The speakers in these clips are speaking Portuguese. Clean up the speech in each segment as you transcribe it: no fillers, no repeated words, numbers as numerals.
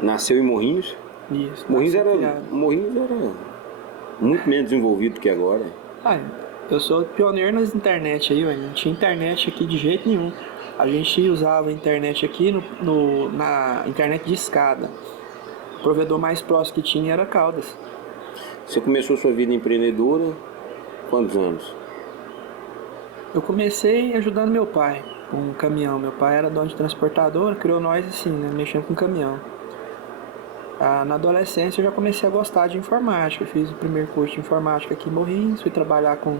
Nasceu em Morrinhos? Isso. Morrinhos nasci era criado. muito menos desenvolvido que agora. Ah, eu sou pioneiro nas internet aí, ué. Não tinha internet aqui de jeito nenhum. A gente usava a internet aqui na internet de escada. O provedor mais próximo que tinha era Caldas. Você começou sua vida empreendedora quantos anos? Eu comecei ajudando meu pai com um caminhão. Meu pai era dono de transportadora, criou nós assim, né, mexendo com caminhão. Na adolescência eu já comecei a gostar de informática. Eu fiz o primeiro curso de informática aqui em Morrinhos, fui trabalhar com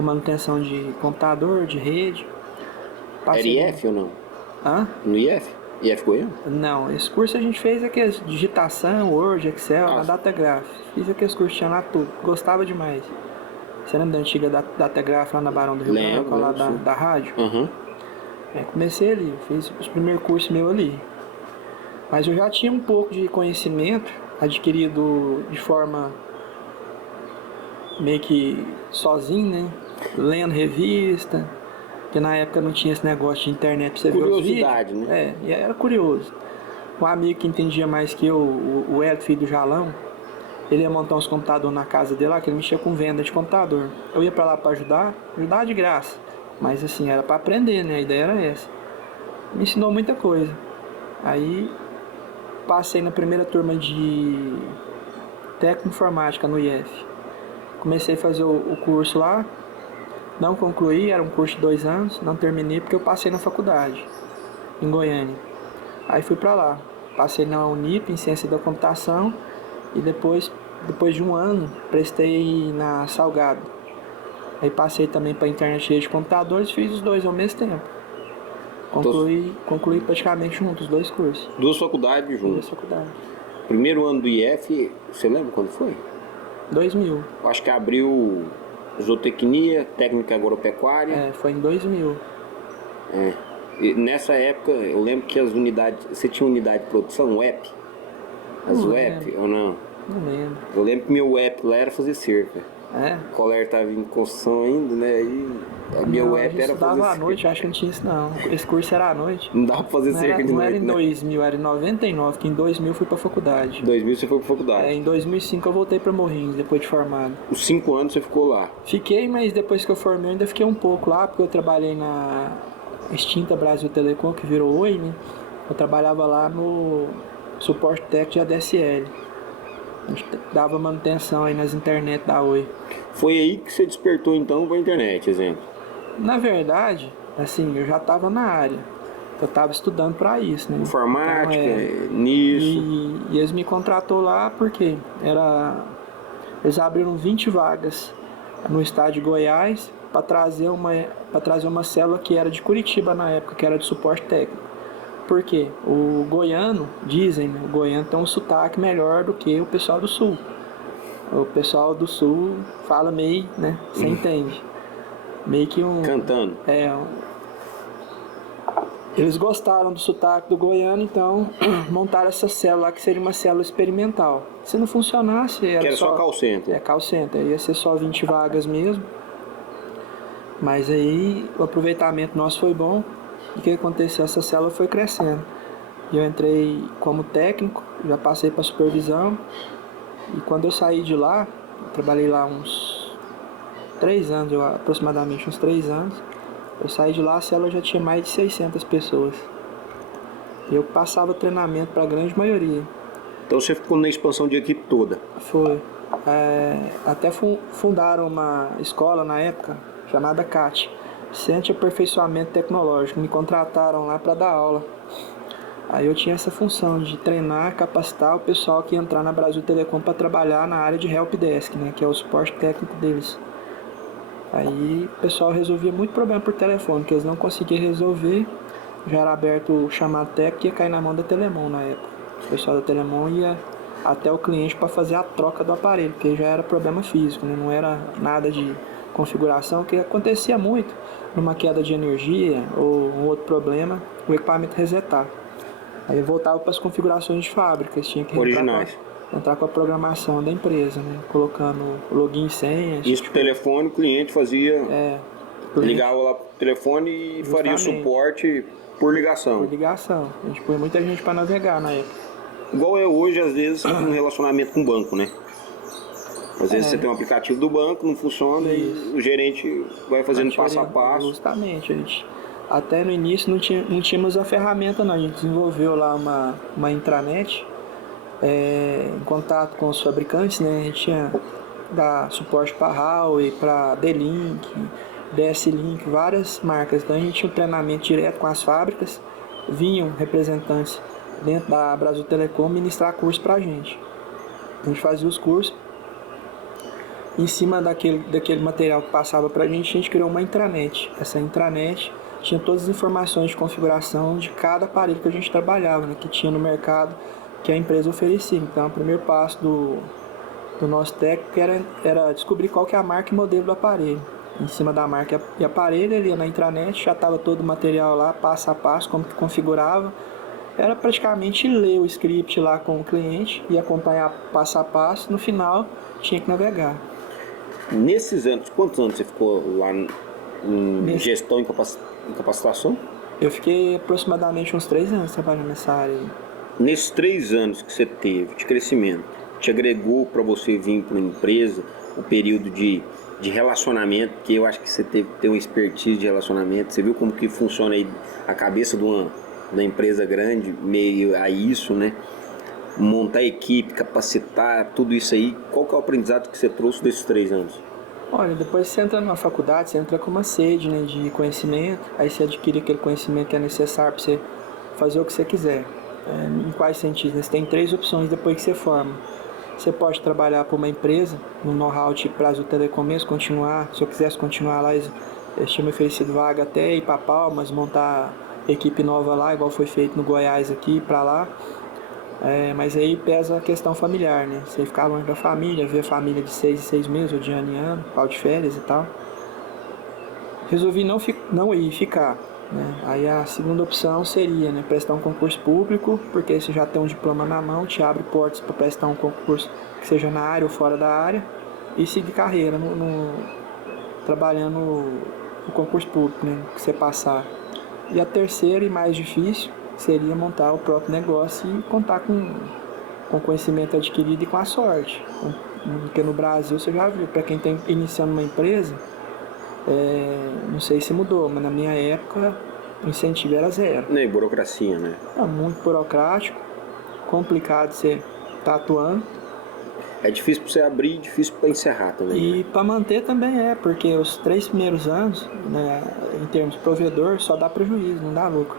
manutenção de computador, de rede. Era IF ou não? Hã? No IF? IF Goiânia? Não, esse curso a gente fez aqueles digitação, Word, Excel, na Datagraph. Fiz aqueles cursos, tinha lá tudo. Gostava demais. Você lembra da antiga Datagraph lá na Barão do Rio Branco, lá da rádio? Uhum. Comecei ali, fiz os primeiros cursos meus ali. Mas eu já tinha um pouco de conhecimento adquirido de forma meio que sozinho, né? Lendo revista, porque na época não tinha esse negócio de internet pra você ver os vídeos. Curiosidade, né? E era curioso. Um amigo que entendia mais que eu, o Hélio, filho do Jalão, ele ia montar uns computadores na casa dele lá, que ele mexia com venda de computador. Eu ia pra lá pra ajudar de graça. Mas assim, era pra aprender, né? A ideia era essa. Me ensinou muita coisa. Aí passei na primeira turma de técnico informática no IF. Comecei a fazer o curso lá, não concluí, era um curso de 2 anos, não terminei porque eu passei na faculdade, em Goiânia. Aí fui pra lá, passei na Unip, em Ciência da Computação, e depois de um ano, prestei na Salgado. Aí passei também para internet de computadores, fiz os dois ao mesmo tempo. Concluí praticamente juntos os dois cursos. Duas faculdades juntas? Duas faculdades. Primeiro ano do IF, você lembra quando foi? 2000. Acho que abriu zootecnia, técnica agropecuária. Foi em 2000. E nessa época, eu lembro que as unidades... Você tinha unidade de produção, UEP? As UEP ou não? Não lembro. Eu lembro que meu UEP lá era fazer cerca. O colégio estava em construção ainda, né? E a minha UEP era fazer cerca. À noite, acho que não tinha isso não. Esse curso era à noite. Não dava pra fazer cerca de noite, não era em né? 2000, era em 99, que em 2000 eu fui pra faculdade. Em 2000 você foi pra faculdade? Em 2005 eu voltei pra Morrinhos, depois de formado. Os 5 anos você ficou lá? Fiquei, mas depois que eu formei eu ainda fiquei um pouco lá, porque eu trabalhei na extinta Brasil Telecom, que virou Oi, né? Eu trabalhava lá no suporte técnico de ADSL. A gente dava manutenção aí nas internet da Oi. Foi aí que você despertou então pra internet, exemplo? Na verdade, assim, eu já estava na área. Eu estava estudando para isso, né? Informática, nisso. E eles me contratou lá porque eles abriram 20 vagas no estado de Goiás para trazer uma célula que era de Curitiba na época, que era de suporte técnico. Por quê? O goiano, dizem, né? O goiano tem um sotaque melhor do que o pessoal do sul. O pessoal do sul fala meio, né? Você entende? Meio que Cantando. Eles gostaram do sotaque do goiano, então montaram essa célula lá, que seria uma célula experimental. Se não funcionasse... Era só call center. Call center. Ia ser só 20 vagas mesmo. Mas aí o aproveitamento nosso foi bom. E o que aconteceu? Essa célula foi crescendo. E eu entrei como técnico, já passei para supervisão. E quando eu saí de lá, trabalhei lá uns 3 anos, aproximadamente uns 3 anos. Eu saí de lá, a célula já tinha mais de 600 pessoas. E eu passava treinamento para a grande maioria. Então você ficou na expansão de equipe toda? Foi. Até fundaram uma escola na época, chamada CAT, Centro de Aperfeiçoamento Tecnológico. Me contrataram lá para dar aula. Aí eu tinha essa função de treinar, capacitar o pessoal que ia entrar na Brasil Telecom para trabalhar na área de helpdesk, né, que é o suporte técnico deles. Aí o pessoal resolvia muito problema por telefone, que eles não conseguiam resolver. Já era aberto o chamado técnico, ia cair na mão da Telemon na época. O pessoal da Telemon ia até o cliente para fazer a troca do aparelho, porque já era problema físico, né? Não era nada de configuração, que acontecia muito numa queda de energia ou um outro problema, o equipamento resetar. Aí eu voltava para as configurações de fábrica, tinha que entrar com a programação da empresa, né? Colocando login e senha. Isso pro telefone, o cliente fazia... Ligava lá pro telefone e faria o suporte por ligação. Por ligação. A gente põe muita gente para navegar na época. Igual é hoje, às vezes, um relacionamento com o banco, né? Às vezes você tem um aplicativo do banco, não funciona, e o gerente vai fazendo passo a passo. Justamente, até no início não tínhamos a ferramenta não, a gente desenvolveu lá uma intranet, em contato com os fabricantes, né? A gente tinha dar suporte para Huawei, para D-Link, DS-Link, várias marcas. Então a gente tinha um treinamento direto com as fábricas, vinham representantes dentro da Brasil Telecom ministrar curso para a gente. A gente fazia os cursos, em cima daquele material que passava para a gente criou uma intranet. Essa intranet tinha todas as informações de configuração de cada aparelho que a gente trabalhava, né, que tinha no mercado, que a empresa oferecia. Então o primeiro passo do nosso técnico era descobrir qual que é a marca e modelo do aparelho. Em cima da marca e aparelho, ele ia na intranet, já estava todo o material lá, passo a passo, como que configurava. Era praticamente ler o script lá com o cliente e acompanhar passo a passo. No final, tinha que navegar. Nesses anos, quantos anos você ficou lá em gestão e capacitação? Eu fiquei aproximadamente uns 3 anos trabalhando nessa área aí. Nesses 3 anos que você teve de crescimento, te agregou para você vir para uma empresa, o período de relacionamento, que eu acho que você teve uma expertise de relacionamento, você viu como que funciona aí a cabeça de uma empresa grande, meio a isso, né? Montar equipe, capacitar, tudo isso aí. Qual que é o aprendizado que você trouxe desses 3 anos? Olha, depois você entra numa faculdade, você entra com uma sede, né, de conhecimento, aí você adquire aquele conhecimento que é necessário para você fazer o que você quiser. Em quais sentidos? Você tem 3 opções depois que você forma. Você pode trabalhar para uma empresa, no know-how tipo Brasil Telecom mesmo, continuar. Se eu quisesse continuar lá, eles tinham me oferecido vaga até ir para Palmas, montar equipe nova lá, igual foi feito no Goiás aqui, para lá. Mas aí pesa a questão familiar, né? Você ficar longe da família, ver a família de 6 em 6 meses, ou de ano em ano, pau de férias e tal. Resolvi não ir, ficar. Né? Aí a segunda opção seria, né, prestar um concurso público, porque você já tem um diploma na mão, te abre portas para prestar um concurso que seja na área ou fora da área, e seguir carreira trabalhando no concurso público, né, que você passar. E a terceira e mais difícil seria montar o próprio negócio e contar com conhecimento adquirido e com a sorte. Porque no Brasil, você já viu, para quem está iniciando uma empresa, não sei se mudou, mas na minha época o incentivo era 0. Nem burocracia, né? É muito burocrático, complicado de você estar atuando. É difícil para você abrir e difícil para encerrar também. E né? para manter também porque os 3 primeiros anos, né, em termos de provedor, só dá prejuízo, não dá lucro.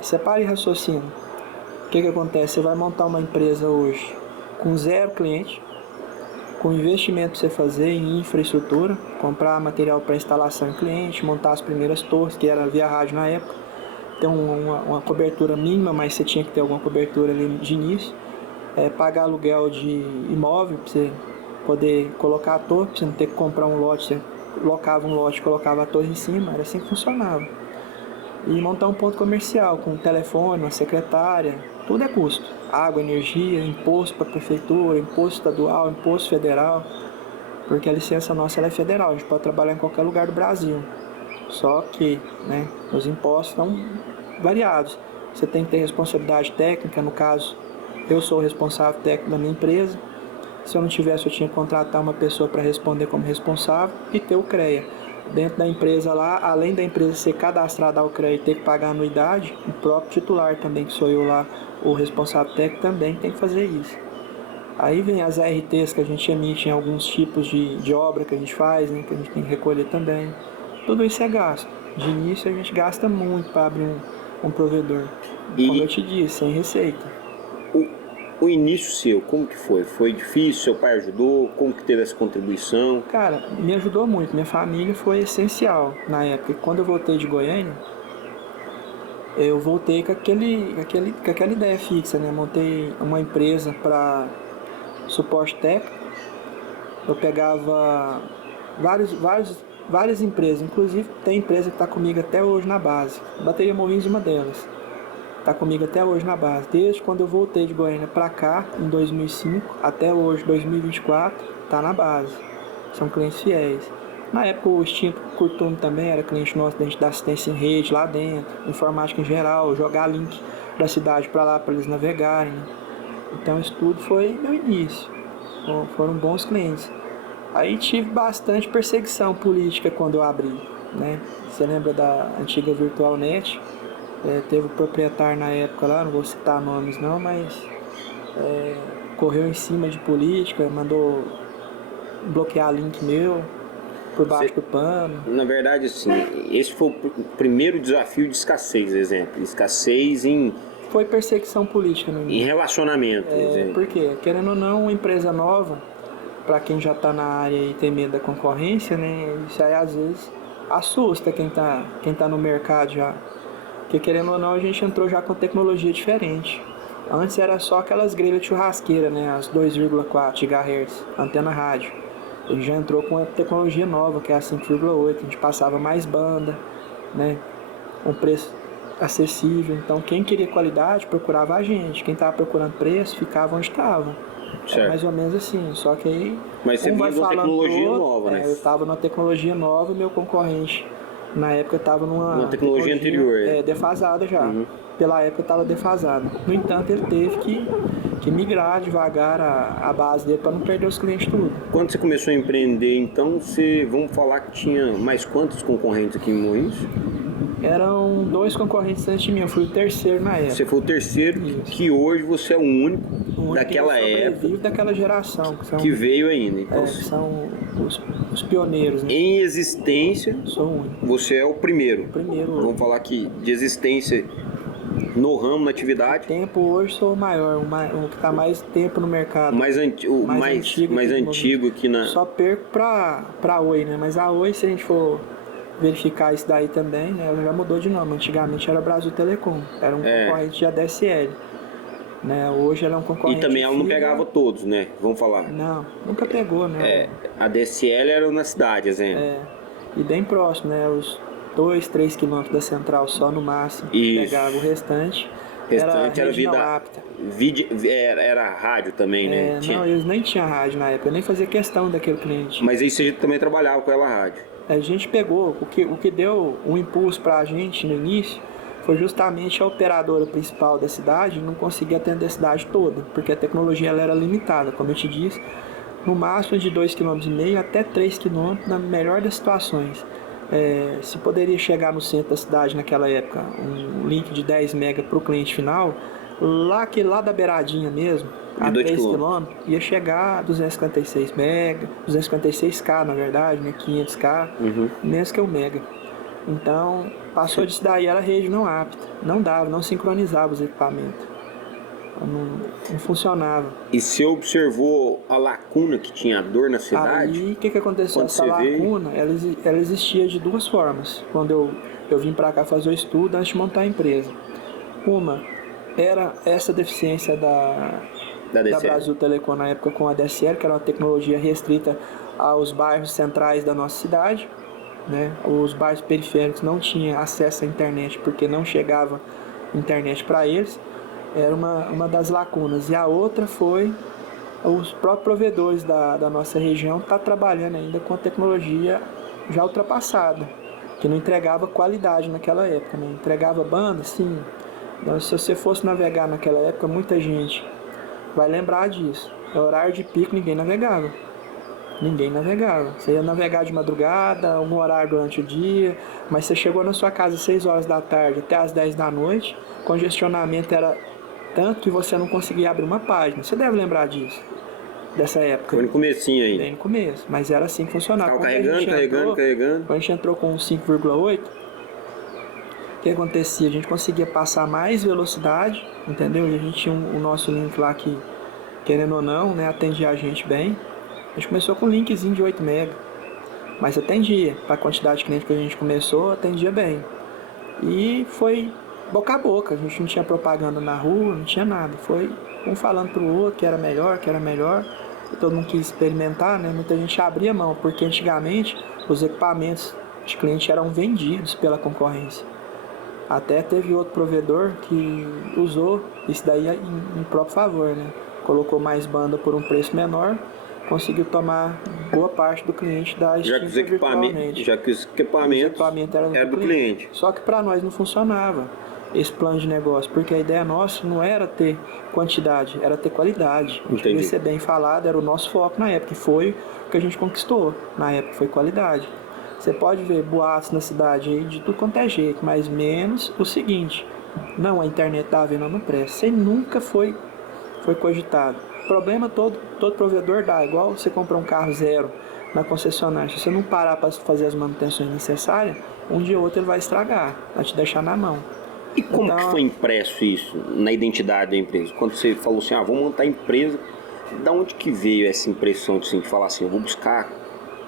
Separe e raciocina. O que acontece? Você vai montar uma empresa hoje com 0 cliente, com investimento para você fazer em infraestrutura, comprar material para instalação em cliente, montar as primeiras torres, que era via rádio na época, ter uma cobertura mínima, mas você tinha que ter alguma cobertura ali de início, pagar aluguel de imóvel para você poder colocar a torre, para você não ter que comprar um lote, você locava um lote, colocava a torre em cima, era assim que funcionava. E montar um ponto comercial com um telefone, uma secretária, tudo é custo. Água, energia, imposto para a prefeitura, imposto estadual, imposto federal. Porque a licença nossa ela é federal, a gente pode trabalhar em qualquer lugar do Brasil. Só que, né, os impostos são variados. Você tem que ter responsabilidade técnica, no caso, eu sou o responsável técnico da minha empresa. Se eu não tivesse, eu tinha que contratar uma pessoa para responder como responsável e ter o CREA. Dentro da empresa lá, além da empresa ser cadastrada ao CREA e ter que pagar anuidade, o próprio titular também, que sou eu lá, o responsável técnico, também tem que fazer isso. Aí vem as RTs que a gente emite em alguns tipos de obra que a gente faz, né, que a gente tem que recolher também. Tudo isso é gasto. De início a gente gasta muito para abrir um provedor. Como eu te disse, sem receita. O início seu, como que foi? Foi difícil? Seu pai ajudou? Como que teve essa contribuição? Cara, me ajudou muito. Minha família foi essencial na época. Quando eu voltei de Goiânia, eu voltei com aquela ideia fixa, né? Montei uma empresa para suporte técnico. Eu pegava várias empresas, inclusive tem empresa que está comigo até hoje na base. Bateria Movins é uma delas. Está comigo até hoje na base. Desde quando eu voltei de Goiânia para cá, em 2005, até hoje, 2024, está na base. São clientes fiéis. Na época, o Extinto Curtume também era cliente nosso, a gente dá assistência em rede lá dentro, informática em geral, jogar link da cidade para lá, para eles navegarem. Então isso tudo foi meu início. Foram bons clientes. Aí tive bastante perseguição política quando eu abri, né? Você lembra da antiga VirtualNet? Teve o proprietário na época lá, não vou citar nomes não, mas correu em cima de política, mandou bloquear link meu por baixo do pano. Na verdade, assim, esse foi o primeiro desafio de escassez, exemplo. Escassez Foi perseguição política no início. em relacionamento. Por quê? Querendo ou não, uma empresa nova, para quem já está na área e tem medo da concorrência, né? Isso aí às vezes assusta quem tá no mercado já. Porque querendo ou não, a gente entrou já com tecnologia diferente. Antes era só aquelas grelhas de churrasqueira, né? As 2,4 GHz, antena rádio. Ele já entrou com uma tecnologia nova, que é a 5,8. A gente passava mais banda, né? Um preço acessível. Então, quem queria qualidade procurava a gente. Quem estava procurando preço ficava onde estava. É mais ou menos assim. Só que aí. Mas você viu uma tecnologia nova, né? Eu estava numa tecnologia nova e meu concorrente, na época, estava numa tecnologia anterior. Defasada já. Pela época estava defasada. No entanto, ele teve que migrar devagar a base dele para não perder os clientes tudo. Quando você começou a empreender, então, vamos falar que tinha mais quantos concorrentes aqui em Moinhos? Eram 2 concorrentes antes de mim, eu fui o terceiro na época. Você foi o terceiro, que hoje você é o único daquela época. Daquela geração. Que veio ainda. Então, são os pioneiros. Né? Em existência, sou o único. Você é o primeiro. Vamos falar aqui de existência no ramo, na atividade. Tempo hoje sou o maior, o que está mais tempo no mercado. Mais antigo aqui na... Só perco para Oi, né? Mas a Oi, se a gente for verificar isso daí também, né? Ela já mudou de nome. Antigamente era Brasil Telecom, era um concorrente de ADSL. Né? Hoje ela é um concorrente. E também ela não pegava todos, né? Vamos falar. Não, nunca pegou, né? A ADSL era na cidade, exemplo. E bem próximo, né? Os 2, 3 quilômetros da central só no máximo. Isso. Pegava o restante. Era vida apta. Era rádio também, né? Não, eles nem tinham rádio na época, eu nem fazia questão daquele cliente. Mas aí você também trabalhava com ela rádio. A gente pegou, o que deu um impulso pra gente no início foi justamente a operadora principal da cidade não conseguia atender a cidade toda, porque a tecnologia ela era limitada, como eu te disse, no máximo de 2,5 km até 3 km, na melhor das situações. Se poderia chegar no centro da cidade naquela época, um link de 10 MB para o cliente final, lá da beiradinha mesmo, a 3 km, ia chegar a 256 MB, 256K na verdade, né, 500K, menos que 1 MB. Então, passou disso daí, era rede não apta, não dava, não sincronizava os equipamentos. Não funcionava. E você observou a lacuna que tinha dor na cidade? Aí, o que aconteceu? Essa lacuna, ela existia de 2 formas. Quando eu vim para cá fazer o estudo antes de montar a empresa. Uma era essa deficiência da Brasil Telecom na época com a DSL, que era uma tecnologia restrita aos bairros centrais da nossa cidade. Né? Os bairros periféricos não tinham acesso à internet porque não chegava internet para eles. Era uma das lacunas. E a outra foi os próprios provedores da nossa região tá trabalhando ainda com a tecnologia já ultrapassada, que não entregava qualidade naquela época, né? Entregava banda, sim. Então, se você fosse navegar naquela época, muita gente vai lembrar disso. No horário de pico, ninguém navegava. Você ia navegar de madrugada, um horário durante o dia, mas você chegou na sua casa às 6 horas da tarde até às 10 da noite, congestionamento era tanto que você não conseguia abrir uma página. Você deve lembrar disso, dessa época. Foi no comecinho aí. Bem no começo, mas era assim que funcionava. Tava carregando. Quando a gente entrou com 5,8, o que acontecia? A gente conseguia passar mais velocidade, entendeu? E a gente tinha o nosso link lá que, querendo ou não, né, atendia a gente bem. A gente começou com um linkzinho de 8 MB, mas atendia. Para a quantidade de clientes que a gente começou, atendia bem. E foi boca a boca, a gente não tinha propaganda na rua, não tinha nada. Foi um falando pro outro que era melhor, e todo mundo quis experimentar, né? Muita gente abria mão, porque antigamente os equipamentos de cliente eram vendidos pela concorrência. Até teve outro provedor que usou isso daí em próprio favor, né? Colocou mais banda por um preço menor, conseguiu tomar boa parte do cliente da extinta VirtualNet. Já que os equipamentos eram do cliente. Só que para nós não funcionava. esse plano de negócio, porque a ideia nossa não era ter quantidade, era ter qualidade. A gente queria ser bem falado, era o nosso foco na época, e foi o que a gente conquistou na época, foi qualidade. Você pode ver boatos na cidade aí de tudo quanto é jeito, mas menos o seguinte: não, a internet tá vendo no preço. Você nunca foi cogitado. Problema todo provedor dá, igual você comprar um carro zero na concessionária. Se você não parar para fazer as manutenções necessárias, um dia ou outro ele vai estragar, vai te deixar na mão. E como que foi impresso isso na identidade da empresa? Quando você falou assim, vou montar a empresa, da onde que veio essa impressão de falar assim, eu vou buscar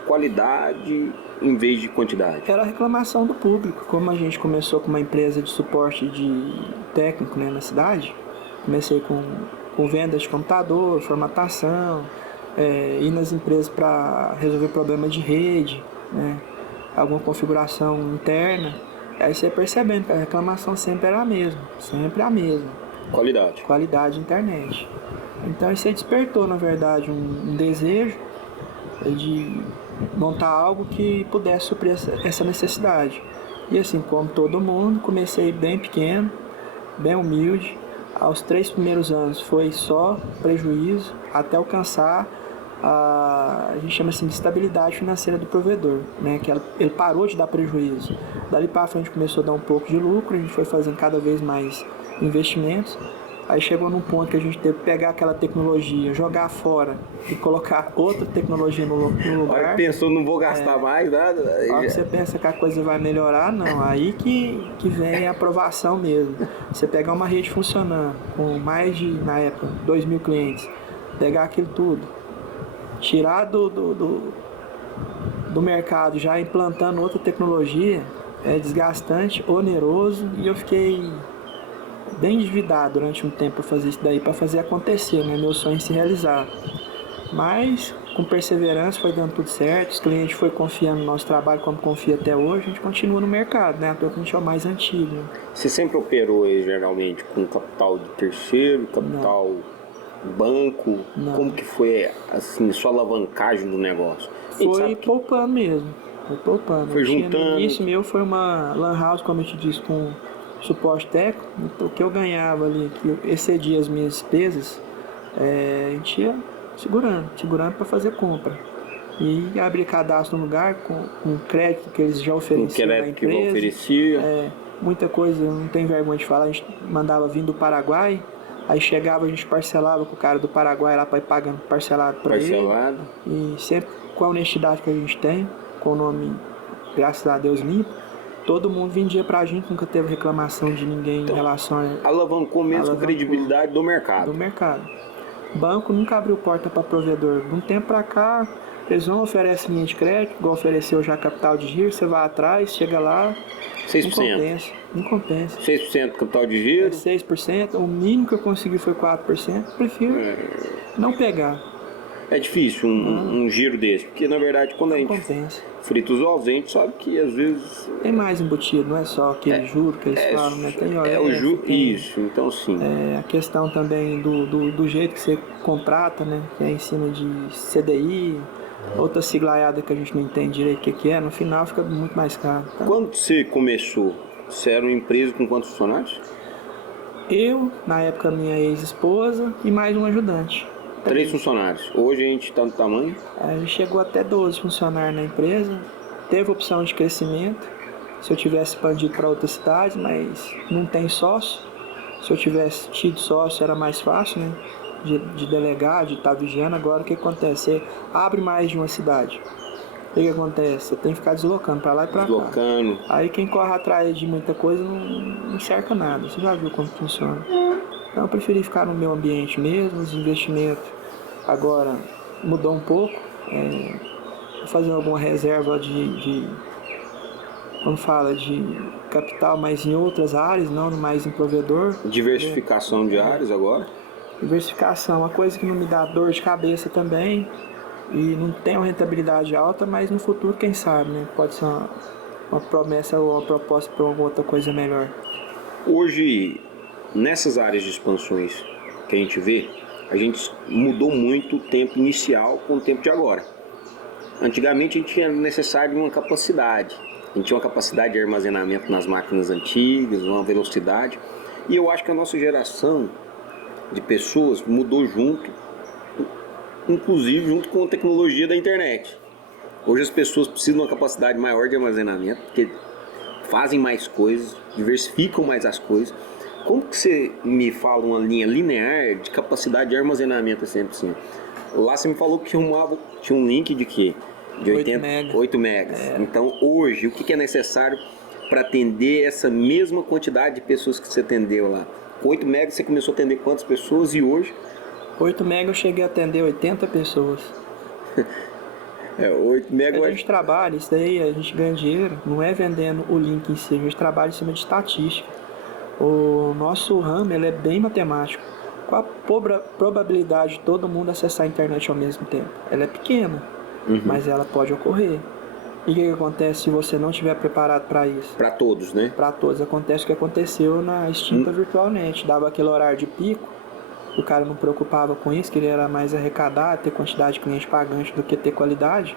qualidade em vez de quantidade? Era a reclamação do público. Como a gente começou com uma empresa de suporte de técnico, né, na cidade, comecei com vendas de computador, formatação, ir nas empresas para resolver problema de rede, né, alguma configuração interna. Aí você percebendo que a reclamação sempre era a mesma, sempre a mesma. Qualidade. Qualidade internet. Então isso aí despertou, na verdade, um desejo de montar algo que pudesse suprir essa necessidade. E assim, como todo mundo, comecei bem pequeno, bem humilde. Aos 3 primeiros anos foi só prejuízo, até alcançar a gente chama assim de estabilidade financeira do provedor, né? Que ele parou de dar prejuízo. Dali para frente começou a dar um pouco de lucro, a gente foi fazendo cada vez mais investimentos. Aí chegou num ponto que a gente teve que pegar aquela tecnologia, jogar fora e colocar outra tecnologia no lugar. Aí pensou, não vou gastar mais nada. Aí você pensa que a coisa vai melhorar, não. Aí que vem a aprovação mesmo. Você pegar uma rede funcionando com mais de, na época, 2.000 clientes, pegar aquilo tudo, tirar do mercado, já implantando outra tecnologia, é desgastante, oneroso, e eu fiquei bem endividado durante um tempo para fazer isso daí, para fazer acontecer, né? Meu sonho se realizar. Mas com perseverança foi dando tudo certo, os clientes foram confiando no nosso trabalho como confia até hoje, a gente continua no mercado, né? Até que a gente é o mais antigo. Né? Você sempre operou geralmente com capital de terceiro, capital banco? Não. Como que foi assim, sua alavancagem do negócio? Foi poupando mesmo. Foi poupando. Foi juntando. No início meu foi uma lan house, como eu te disse, com suporte técnico. Então, o que eu ganhava ali, que excedia as minhas despesas, a gente ia segurando para fazer compra. E abrir cadastro no lugar com crédito que eles já ofereciam na empresa. Que oferecia. Muita coisa, não tem vergonha de falar, a gente mandava vir do Paraguai. Aí chegava, a gente parcelava com o cara do Paraguai lá para ir pagando parcelado para ele. E sempre com a honestidade que a gente tem, com o nome, graças a Deus, limpo, todo mundo vendia pra gente, nunca teve reclamação de ninguém em relação a... Alavancou mesmo a credibilidade do mercado. Banco nunca abriu porta para provedor. De um tempo para cá, eles não oferecem linha de crédito, igual ofereceu já capital de giro, você vai atrás, chega lá... 6%. Não compensa. 6% capital de giro? 6%. O mínimo que eu consegui foi 4%. Prefiro não pegar. É difícil um giro desse, porque na verdade quando a gente frita os ovos, a gente sabe que às vezes... Tem mais embutido, não é só aquele juro que eles falam, né? Tem o juro, isso, então sim. A questão também do jeito que você contrata, né? Que é em cima de CDI... Outra siglaiada que a gente não entende direito o que é, no final fica muito mais caro. Tá? Quando você começou, você era uma empresa com quantos funcionários? Eu, na época minha ex-esposa e mais um ajudante. 3 funcionários. Hoje a gente está no tamanho? A gente chegou até 12 funcionários na empresa. Teve opção de crescimento. Se eu tivesse expandido para outra cidade, mas não tem sócio. Se eu tivesse tido sócio era mais fácil, né? De delegar, de estar vigiando. Agora o que acontece? Você abre mais de uma cidade. O que acontece? Você tem que ficar deslocando para lá e para cá. Aí quem corre atrás de muita coisa não cerca nada. Você já viu como funciona. Então eu preferi ficar no meu ambiente mesmo. Os investimentos agora mudou um pouco. Vou fazer alguma reserva quando fala de capital, mas em outras áreas, não mais em provedor. Diversificação de áreas agora? Diversificação, uma coisa que não me dá dor de cabeça também e não tem uma rentabilidade alta, mas no futuro, quem sabe, né? Pode ser uma promessa ou uma proposta para alguma outra coisa melhor. Hoje, nessas áreas de expansões que a gente vê, a gente mudou muito o tempo inicial com o tempo de agora. Antigamente a gente tinha necessário uma capacidade. A gente tinha uma capacidade de armazenamento nas máquinas antigas, uma velocidade. E eu acho que a nossa geração de pessoas mudou junto, inclusive junto com a tecnologia da internet. Hoje as pessoas precisam de uma capacidade maior de armazenamento, porque fazem mais coisas, diversificam mais as coisas. Como que você me fala uma linha linear de capacidade de armazenamento a 100%? Lá você me falou que tinha um link de quê? De 8 megas. Então hoje, o que é necessário para atender essa mesma quantidade de pessoas que você atendeu lá? Com 8 megas você começou a atender quantas pessoas e hoje? 8 megas eu cheguei a atender 80 pessoas. 8 megas... A gente trabalha, isso daí a gente ganha dinheiro, não é vendendo o link em si, a gente trabalha em cima de estatística. O nosso ramo ele é bem matemático. Qual a probabilidade de todo mundo acessar a internet ao mesmo tempo? Ela é pequena, mas ela pode ocorrer. E o que acontece se você não estiver preparado para isso? Para todos, né? Para todos. Acontece o que aconteceu na extinta VirtualNet. Dava aquele horário de pico, o cara não preocupava com isso, que ele era mais arrecadar, ter quantidade de cliente pagante do que ter qualidade.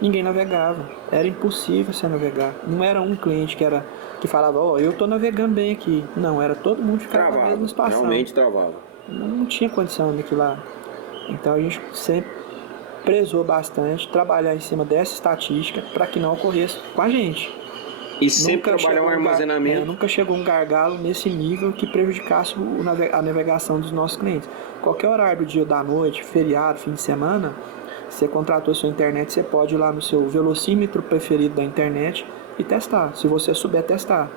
Ninguém navegava. Era impossível você navegar. Não era um cliente que falava, eu estou navegando bem aqui. Não, era todo mundo ficava na mesma situação. Realmente travava. Não tinha condição daquilo lá. Então a gente sempre prezou bastante trabalhar em cima dessa estatística para que não ocorresse com a gente. E sempre trabalhar um armazenamento. Nunca chegou um gargalo nesse nível que prejudicasse a navegação dos nossos clientes. Qualquer horário do dia ou da noite, feriado, fim de semana, você contratou sua internet, você pode ir lá no seu velocímetro preferido da internet e testar, se você souber testar.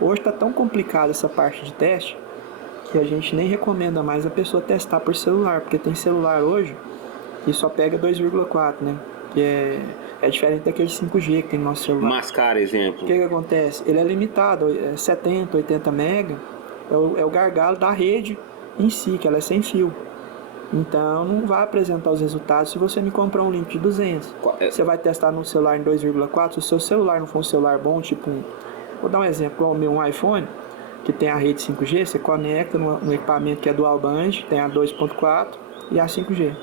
Hoje está tão complicada essa parte de teste que a gente nem recomenda mais a pessoa testar por celular, porque tem celular hoje que só pega 2,4, né? Que é diferente daquele 5G que tem no nosso celular. Mascara, exemplo. O que acontece? Ele é limitado, 70, 80 mega, é o gargalo da rede em si, que ela é sem fio. Então não vai apresentar os resultados se você me comprar um link de 200. Você vai testar no celular em 2,4, se o seu celular não for um celular bom, tipo vou dar um exemplo, um iPhone, que tem a rede 5G, você conecta no equipamento que é dual band, tem a 2.4 e a 5G.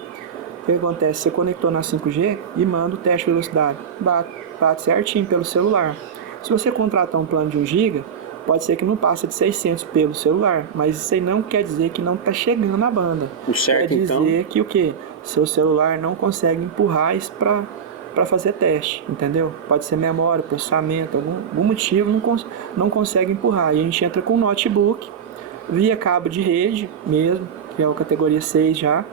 O que acontece? Você conectou na 5G e manda o teste de velocidade. Bate certinho pelo celular. Se você contratar um plano de 1 GB, pode ser que não passe de 600 pelo celular, mas isso aí não quer dizer que não está chegando na banda. O certo, quer dizer que o quê? Seu celular não consegue empurrar isso para fazer teste, entendeu? Pode ser memória, processamento, algum motivo não consegue empurrar. E a gente entra com um notebook, via cabo de rede mesmo, que é a categoria 6 já,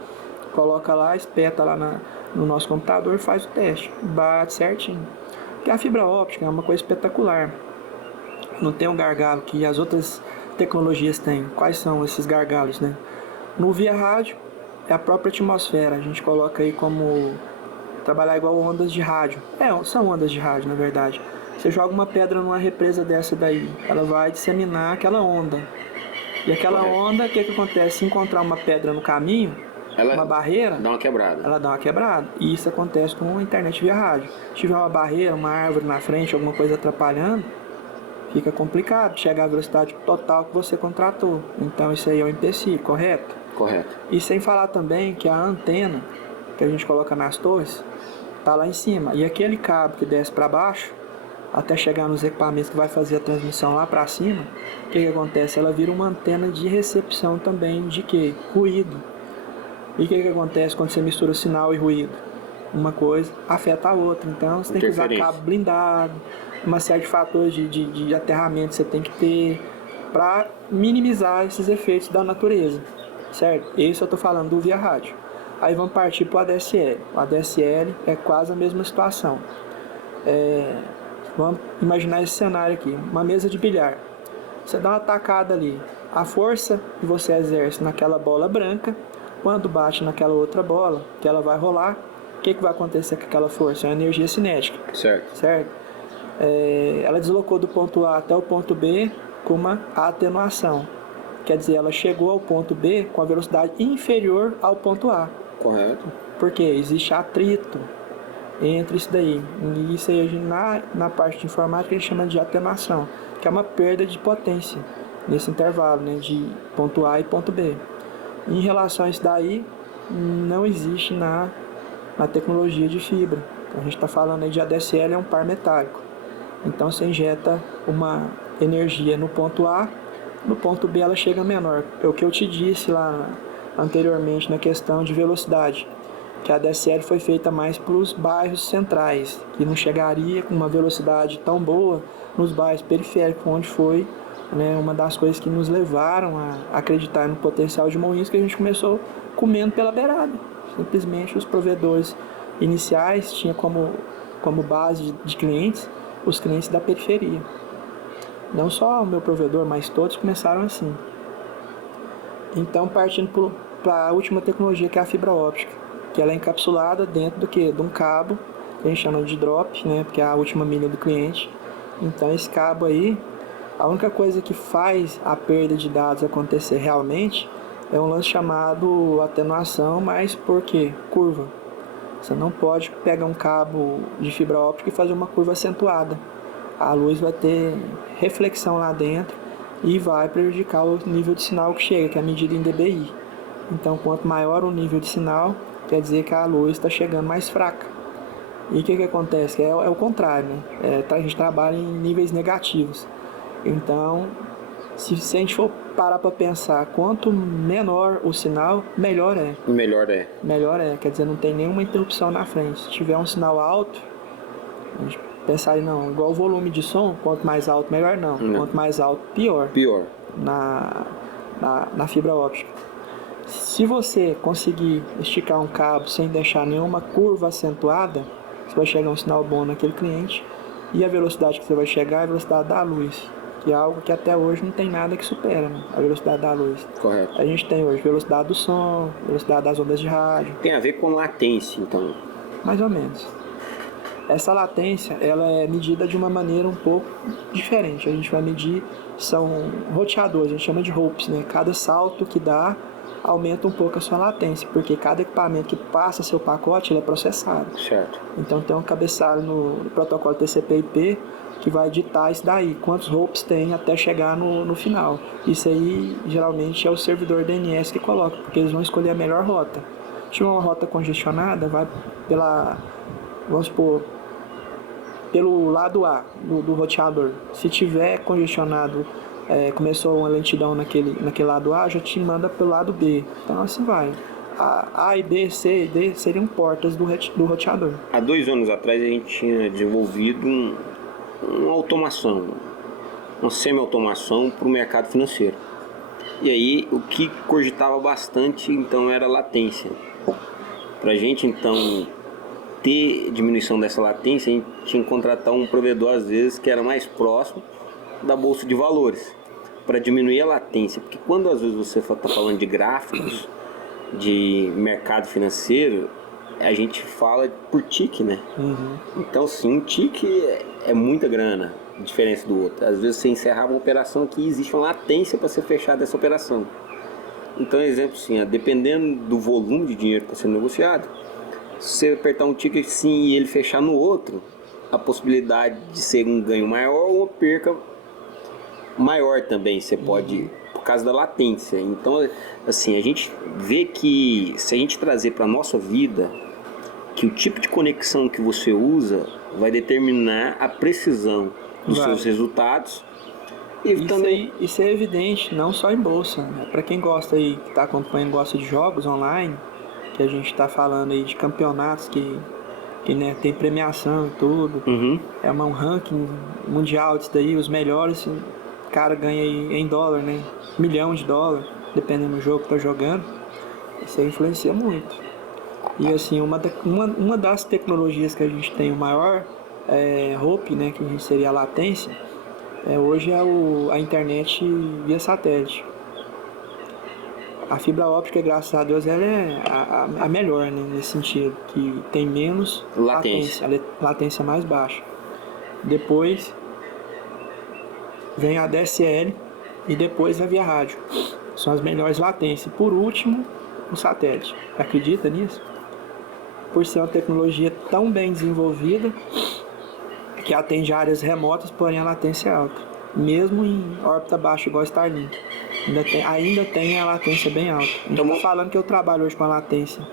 coloca lá, espeta lá no nosso computador e faz o teste. Bate certinho. Porque a fibra óptica é uma coisa espetacular. Não tem um gargalo que as outras tecnologias têm. Quais são esses gargalos, né? No via rádio, é a própria atmosfera. A gente coloca aí como trabalhar igual ondas de rádio. São ondas de rádio, na verdade. Você joga uma pedra numa represa dessa daí, ela vai disseminar aquela onda. E aquela onda, o que acontece? Se encontrar uma pedra no caminho, uma barreira, dá uma quebrada. Ela dá uma quebrada. E isso acontece com a internet via rádio. Se tiver uma barreira, uma árvore na frente, alguma coisa atrapalhando, fica complicado chegar à velocidade total que você contratou. Então isso aí é um empecilho, correto? Correto. E sem falar também que a antena que a gente coloca nas torres está lá em cima. E aquele cabo que desce para baixo, até chegar nos equipamentos que vai fazer a transmissão lá para cima, o que acontece? Ela vira uma antena de recepção também de quê? Ruído. E o que acontece quando você mistura sinal e ruído? Uma coisa afeta a outra. Então você tem que usar cabo blindado, uma série de fatores de aterramento você tem que ter para minimizar esses efeitos da natureza, certo? Isso eu estou falando do via rádio. Aí vamos partir para o ADSL. O ADSL é quase a mesma situação. Vamos imaginar esse cenário aqui, uma mesa de bilhar. Você dá uma tacada ali, a força que você exerce naquela bola branca, quando bate naquela outra bola, que ela vai rolar, o que vai acontecer com aquela força? É uma energia cinética. Certo? Ela deslocou do ponto A até o ponto B com uma atenuação. Quer dizer, ela chegou ao ponto B com a velocidade inferior ao ponto A. Correto. Porque existe atrito entre isso daí. E isso aí, na parte de informática, a gente chama de atenuação, que é uma perda de potência nesse intervalo, né, de ponto A e ponto B. Em relação a isso daí, não existe na tecnologia de fibra. Então, a gente está falando aí de ADSL, é um par metálico. Então você injeta uma energia no ponto A, no ponto B ela chega menor. É o que eu te disse lá anteriormente na questão de velocidade, que a DSL foi feita mais para os bairros centrais, que não chegaria com uma velocidade tão boa nos bairros periféricos, onde foi, né, uma das coisas que nos levaram a acreditar no potencial de Morrinhos, que a gente começou comendo pela beirada. Simplesmente os provedores iniciais tinham como base de clientes os clientes da periferia. Não só o meu provedor, mas todos começaram assim. Então, partindo para a última tecnologia, que é a fibra óptica, que ela é encapsulada dentro do quê? De um cabo, que a gente chama de drop, né? Porque é a última milha do cliente. Então, esse cabo aí, a única coisa que faz a perda de dados acontecer realmente é um lance chamado atenuação, mas por quê? Curva. Você não pode pegar um cabo de fibra óptica e fazer uma curva acentuada. A luz vai ter reflexão lá dentro e vai prejudicar o nível de sinal que chega, que é medida em dBi. Então, quanto maior o nível de sinal, quer dizer que a luz está chegando mais fraca. E o que acontece? É o contrário, né? A gente trabalha em níveis negativos. Então, se a gente for parar para pensar, quanto menor o sinal, melhor é. Melhor é. Melhor é, quer dizer, não tem nenhuma interrupção na frente. Se tiver um sinal alto, a gente pensar, não, igual o volume de som, quanto mais alto, melhor não. Quanto mais alto, pior. Pior. Na fibra óptica. Se você conseguir esticar um cabo sem deixar nenhuma curva acentuada, você vai chegar um sinal bom naquele cliente, e a velocidade que você vai chegar é a velocidade da luz, que é algo que até hoje não tem nada que supera, né? A velocidade da luz. Correto. A gente tem hoje velocidade do som, velocidade das ondas de rádio. Tem a ver com latência, então? Mais ou menos. Essa latência, ela é medida de uma maneira um pouco diferente. A gente vai medir, são roteadores, a gente chama de hopes, né? Cada salto que dá aumenta um pouco a sua latência, porque cada equipamento que passa seu pacote, ele é processado. Certo. Então tem um cabeçalho no protocolo TCP/IP que vai ditar isso daí, quantos hopes tem até chegar no final. Isso aí geralmente é o servidor DNS que coloca, porque eles vão escolher a melhor rota. Se tiver uma rota congestionada, vai vamos supor, pelo lado A do roteador. Se tiver congestionado, começou uma lentidão naquele lado A, já te manda pelo lado B. Então assim vai. A e B, C e D seriam portas do roteador. Há 2 anos atrás a gente tinha desenvolvido uma automação, uma semi-automação para o mercado financeiro. E aí o que cogitava bastante então era a latência. Para a gente então ter diminuição dessa latência, a gente tinha que contratar um provedor às vezes que era mais próximo da bolsa de valores, para diminuir a latência, porque quando às vezes você está falando de gráficos de mercado financeiro, a gente fala por tique, né? Uhum. Então sim, um tique é muita grana, diferença do outro. Às vezes você encerrava uma operação que existe uma latência para ser fechada essa operação. Então, exemplo sim, dependendo do volume de dinheiro que está sendo negociado, se você apertar um ticket sim e ele fechar no outro, a possibilidade de ser um ganho maior ou uma perca maior também, você pode, por causa da latência. Então, assim, a gente vê que se a gente trazer para a nossa vida, que o tipo de conexão que você usa vai determinar a precisão dos seus resultados. E isso também isso é evidente, não só em bolsa, né? Para quem gosta aí, que está acompanhando, gosta de jogos online, que a gente está falando aí de campeonatos que né, tem premiação e tudo. Uhum. É um ranking mundial disso daí, os melhores, o cara ganha aí em dólar, né? $1 milhão, dependendo do jogo que tá jogando. Isso aí influencia muito. E assim, uma das tecnologias que a gente tem o maior hope, né, que seria a latência, hoje é a internet via satélite. A fibra óptica, graças a Deus, ela é a melhor, né, nesse sentido, que tem menos latência, a latência mais baixa. Depois vem a DSL e depois a via rádio. São as melhores latências. Por último, o satélite. Acredita nisso? Por ser uma tecnologia tão bem desenvolvida que atende áreas remotas, porém a latência é alta. Mesmo em órbita baixa, igual Starlink. Ainda tem a latência bem alta. A gente está falando que eu trabalho hoje com a latência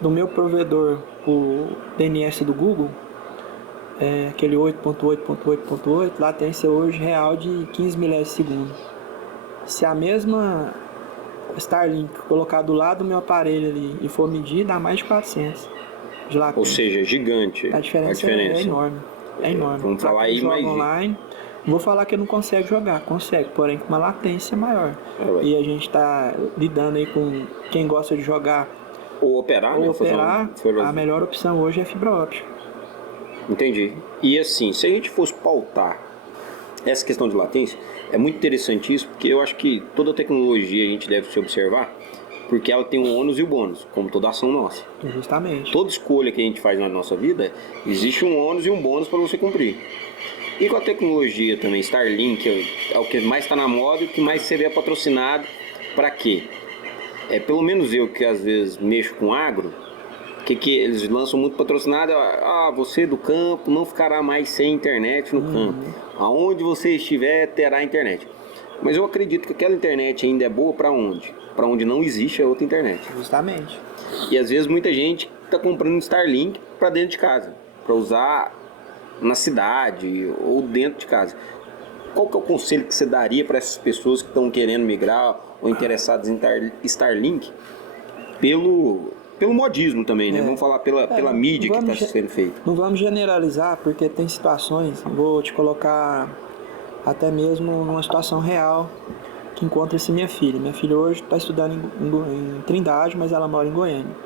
do meu provedor, o DNS do Google, aquele 8.8.8.8, latência hoje real de 15 milésimos de segundo. Se a mesma Starlink colocar do lado do meu aparelho ali e for medir, dá mais de 400 de latência. Ou seja, gigante A diferença. É enorme. É enorme. Vamos falar aí mais online. Não vou falar que não consegue jogar, consegue, porém com uma latência maior. E a gente está lidando aí com quem gosta de jogar ou operar, a melhor opção hoje é fibra óptica. Entendi. E assim, se a gente fosse pautar essa questão de latência, é muito interessante isso, porque eu acho que toda tecnologia a gente deve se observar, porque ela tem um ônus e o bônus, como toda ação nossa. Justamente. Toda escolha que a gente faz na nossa vida, existe um ônus e um bônus para você cumprir. E com a tecnologia também, Starlink é o que mais está na moda e o que mais você vê patrocinado. Para quê? Pelo menos eu que às vezes mexo com agro, que eles lançam muito patrocinado, você do campo não ficará mais sem internet no campo. Aonde você estiver, terá internet. Mas eu acredito que aquela internet ainda é boa para onde? Para onde não existe a outra internet. Justamente. E às vezes muita gente está comprando Starlink para dentro de casa, para usar na cidade ou dentro de casa. Qual que é o conselho que você daria para essas pessoas que estão querendo migrar ou interessadas em Starlink pelo modismo também, né? Vamos falar pela mídia que está sendo feita. Não vamos generalizar, porque tem situações, vou te colocar até mesmo numa situação real que encontra-se minha filha. Minha filha hoje está estudando em Trindade, mas ela mora em Goiânia.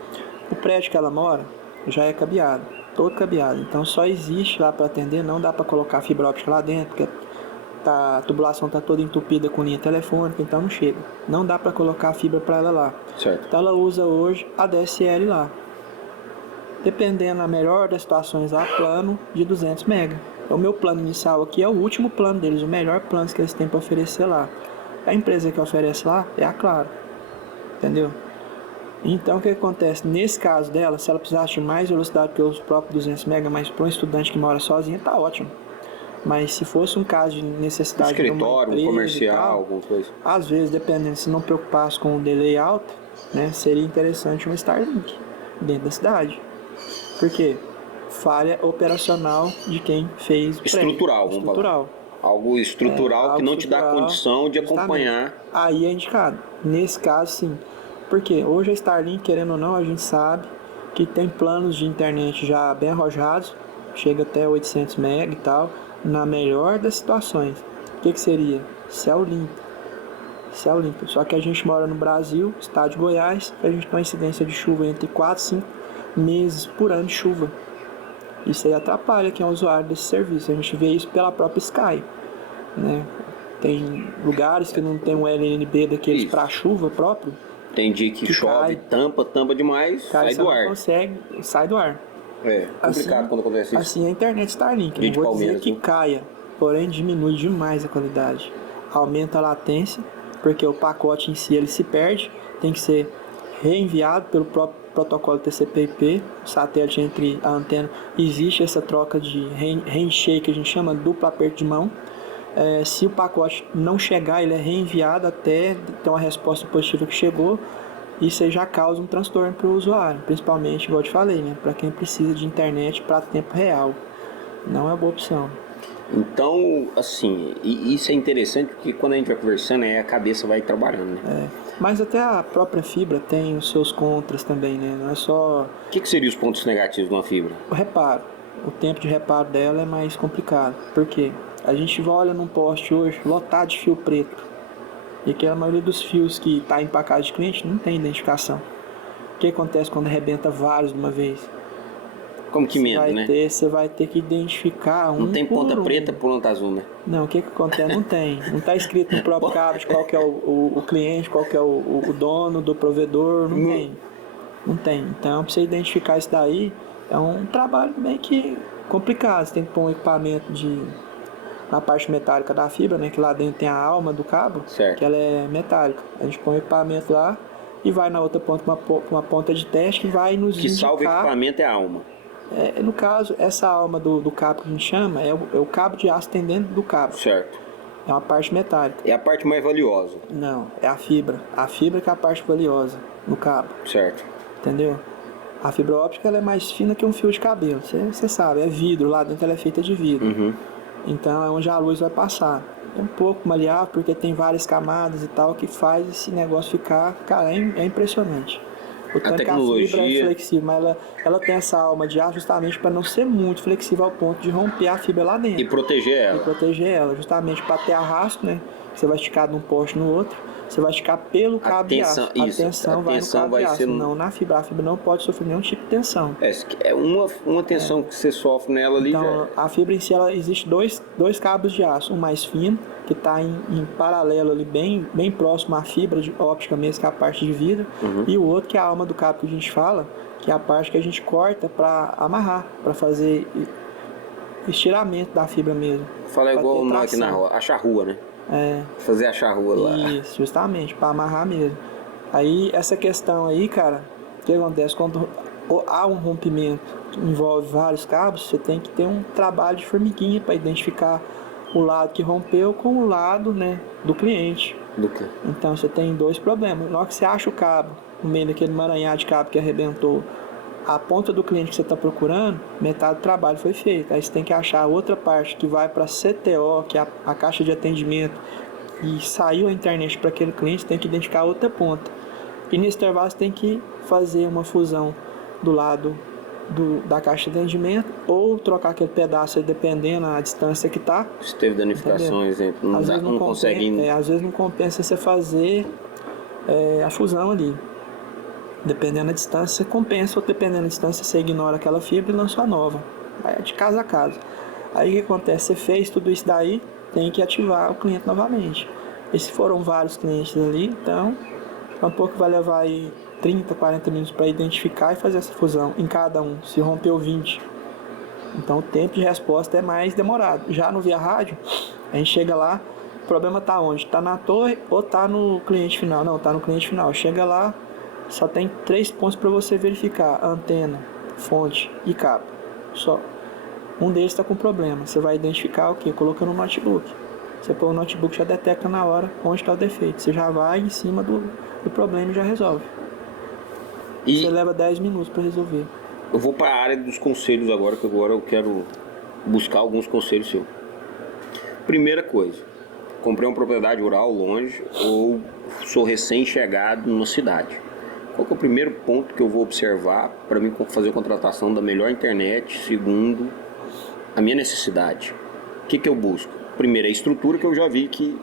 O prédio que ela mora já é cabeado, todo cabeado. Então só existe lá para atender, não dá para colocar fibra óptica lá dentro, porque a tubulação está toda entupida com linha telefônica, então não chega. Não dá para colocar a fibra para ela lá. Certo. Então ela usa hoje a DSL lá. Dependendo, na melhor das situações, a plano de 200 MB. O meu plano inicial aqui é o último plano deles, o melhor plano que eles têm para oferecer lá. A empresa que oferece lá é a Claro. Entendeu? Então o que acontece? Nesse caso dela, se ela precisasse de mais velocidade que os próprios 200 MB, mas para um estudante que mora sozinha, tá ótimo. Mas se fosse um caso de necessidade de uma escritório, um comercial, tal, alguma coisa. Às vezes, dependendo, se não preocupasse com o delay alto, né, seria interessante uma Starlink dentro da cidade. Por quê? Falha operacional de quem fez o estrutural, prédio. Vamos falar. Algo estrutural que não te dá condição de acompanhar. Aí é indicado. Nesse caso, sim. Porque hoje a Starlink, querendo ou não, a gente sabe que tem planos de internet já bem arrojados, chega até 800 MB e tal. Na melhor das situações, o que seria? Céu limpo. Só que a gente mora no Brasil, estado de Goiás, a gente tem uma incidência de chuva entre 4 e 5 meses por ano de chuva. Isso aí atrapalha quem é usuário desse serviço. A gente vê isso pela própria Sky, né? Tem lugares que não tem um LNB daqueles para chuva próprio. Tem dia que chove, tampa demais, sai do ar. Não consegue, sai do ar. É complicado assim, quando acontece isso. Assim a internet Starlink, não vou dizer que caia, porém diminui demais a qualidade. Aumenta a latência, porque o pacote em si ele se perde, tem que ser reenviado pelo próprio protocolo TCP/IP, o satélite entre a antena. Existe essa troca de handshake que a gente chama duplo aperto de mão. Se o pacote não chegar, ele é reenviado até ter uma resposta positiva que chegou. Isso aí já causa um transtorno para o usuário, principalmente, igual eu te falei, né? Para quem precisa de internet para tempo real. Não é boa opção. Então, assim, isso é interessante porque quando a gente vai conversando, a cabeça vai trabalhando, né? Mas até a própria fibra tem os seus contras também, né? Não é só... O que seriam os pontos negativos de uma fibra? O reparo. O tempo de reparo dela é mais complicado. Por quê? A gente olha num poste hoje lotado de fio preto. E aquela maioria dos fios que está em casa de cliente não tem identificação. O que acontece quando arrebenta vários de uma vez? Como que medo, né? Você vai ter que identificar Não tem ponta preta por ponta azul, né? Não, o que acontece? Não tem. Não está escrito no próprio cabo de qual que é o cliente, qual que é o dono do provedor. Não tem. Não tem. Então, para você identificar isso daí, é um trabalho meio que complicado. Você tem que pôr um equipamento na parte metálica da fibra, né, que lá dentro tem a alma do cabo, certo, que ela é metálica. A gente põe o equipamento lá e vai na outra ponta uma ponta de teste que vai nos indicar... Que salva o equipamento é a alma. No caso, essa alma do cabo que a gente chama é o cabo de aço que tem dentro do cabo. Certo. É uma parte metálica. É a parte mais valiosa. Não, é a fibra. A fibra que é a parte valiosa no cabo. Certo. Entendeu? A fibra óptica ela é mais fina que um fio de cabelo. Você sabe, é vidro, lá dentro ela é feita de vidro. Uhum. Então é onde a luz vai passar. É um pouco maleável porque tem várias camadas e tal que faz esse negócio ficar... Cara, é impressionante. O tanto que a fibra é flexível, mas ela tem essa alma de ar justamente para não ser muito flexível ao ponto de romper a fibra lá dentro. E proteger ela. E proteger ela, justamente para ter arrasto, né? Você vai esticar de um poste no outro, você vai esticar pelo cabo de aço. A tensão vai no cabo de aço, não na fibra. A fibra não pode sofrer nenhum tipo de tensão. É uma tensão que você sofre nela ali. Então, a fibra em si, ela existe dois cabos de aço. Um mais fino, que está em paralelo ali, bem próximo à fibra óptica mesmo, que é a parte de vidro. E o outro, que é a alma do cabo que a gente fala, que é a parte que a gente corta para amarrar, para fazer estiramento da fibra mesmo. Fala igual nós aqui na rua, a charrua, né? Fazer a charrua lá. Isso, justamente, para amarrar mesmo. Aí, essa questão aí, cara, o que acontece? Quando há um rompimento que envolve vários cabos, você tem que ter um trabalho de formiguinha para identificar o lado que rompeu com o lado, né, do cliente. Do quê? Então, você tem dois problemas. Na hora que você acha o cabo, no meio daquele emaranhado de cabo que arrebentou, a ponta do cliente que você está procurando, metade do trabalho foi feito. Aí você tem que achar a outra parte que vai para a CTO, que é a caixa de atendimento, e saiu a internet para aquele cliente, tem que identificar a outra ponta. E nesse intervalo você tem que fazer uma fusão do lado da caixa de atendimento ou trocar aquele pedaço aí, dependendo da distância que está. Se teve danificações, não consegue... às vezes não compensa você fazer a fusão ali. Dependendo da distância, você compensa, ou dependendo da distância, você ignora aquela fibra e lança a nova. Aí é de casa a casa. Aí o que acontece? Você fez tudo isso daí, tem que ativar o cliente novamente. E se foram vários clientes ali, então, um pouco vai levar aí 30, 40 minutos para identificar e fazer essa fusão em cada um. Se rompeu 20. Então o tempo de resposta é mais demorado. Já no via rádio, a gente chega lá, o problema está onde? Está na torre ou está no cliente final? Não, está no cliente final. Chega lá, só tem 3 pontos para você verificar: antena, fonte e cabo. Só. Um deles está com problema. Você vai identificar o que? Colocando no notebook. Você põe o notebook, já detecta na hora onde está o defeito. Você já vai em cima do problema e já resolve. E você leva 10 minutos para resolver. Eu vou para a área dos conselhos agora, que agora eu quero buscar alguns conselhos seus. Primeira coisa, comprei uma propriedade rural longe ou sou recém-chegado numa cidade. Qual que é o primeiro ponto que eu vou observar para mim fazer a contratação da melhor internet, segundo a minha necessidade? O que eu busco? Primeiro, a estrutura, que eu já vi que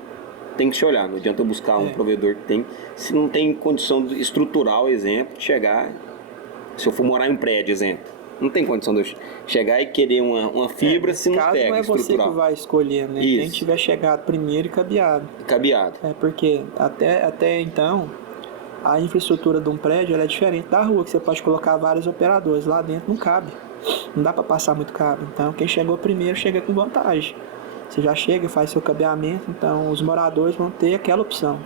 tem que se olhar. Não adianta eu buscar um provedor que tem... Se não tem condição estrutural, exemplo, de chegar... Se eu for morar em um prédio, exemplo, não tem condição de eu chegar e querer uma fibra se não pega, não é estrutural. Você que vai escolher, né? Isso. Quem tiver chegado primeiro e cabeado. Porque até então... A infraestrutura de um prédio ela é diferente da rua, que você pode colocar vários operadores. Lá dentro não cabe. Não dá para passar muito cabo. Então, quem chegou primeiro chega com vantagem. Você já chega, faz seu cabeamento. Então, os moradores vão ter aquela opção.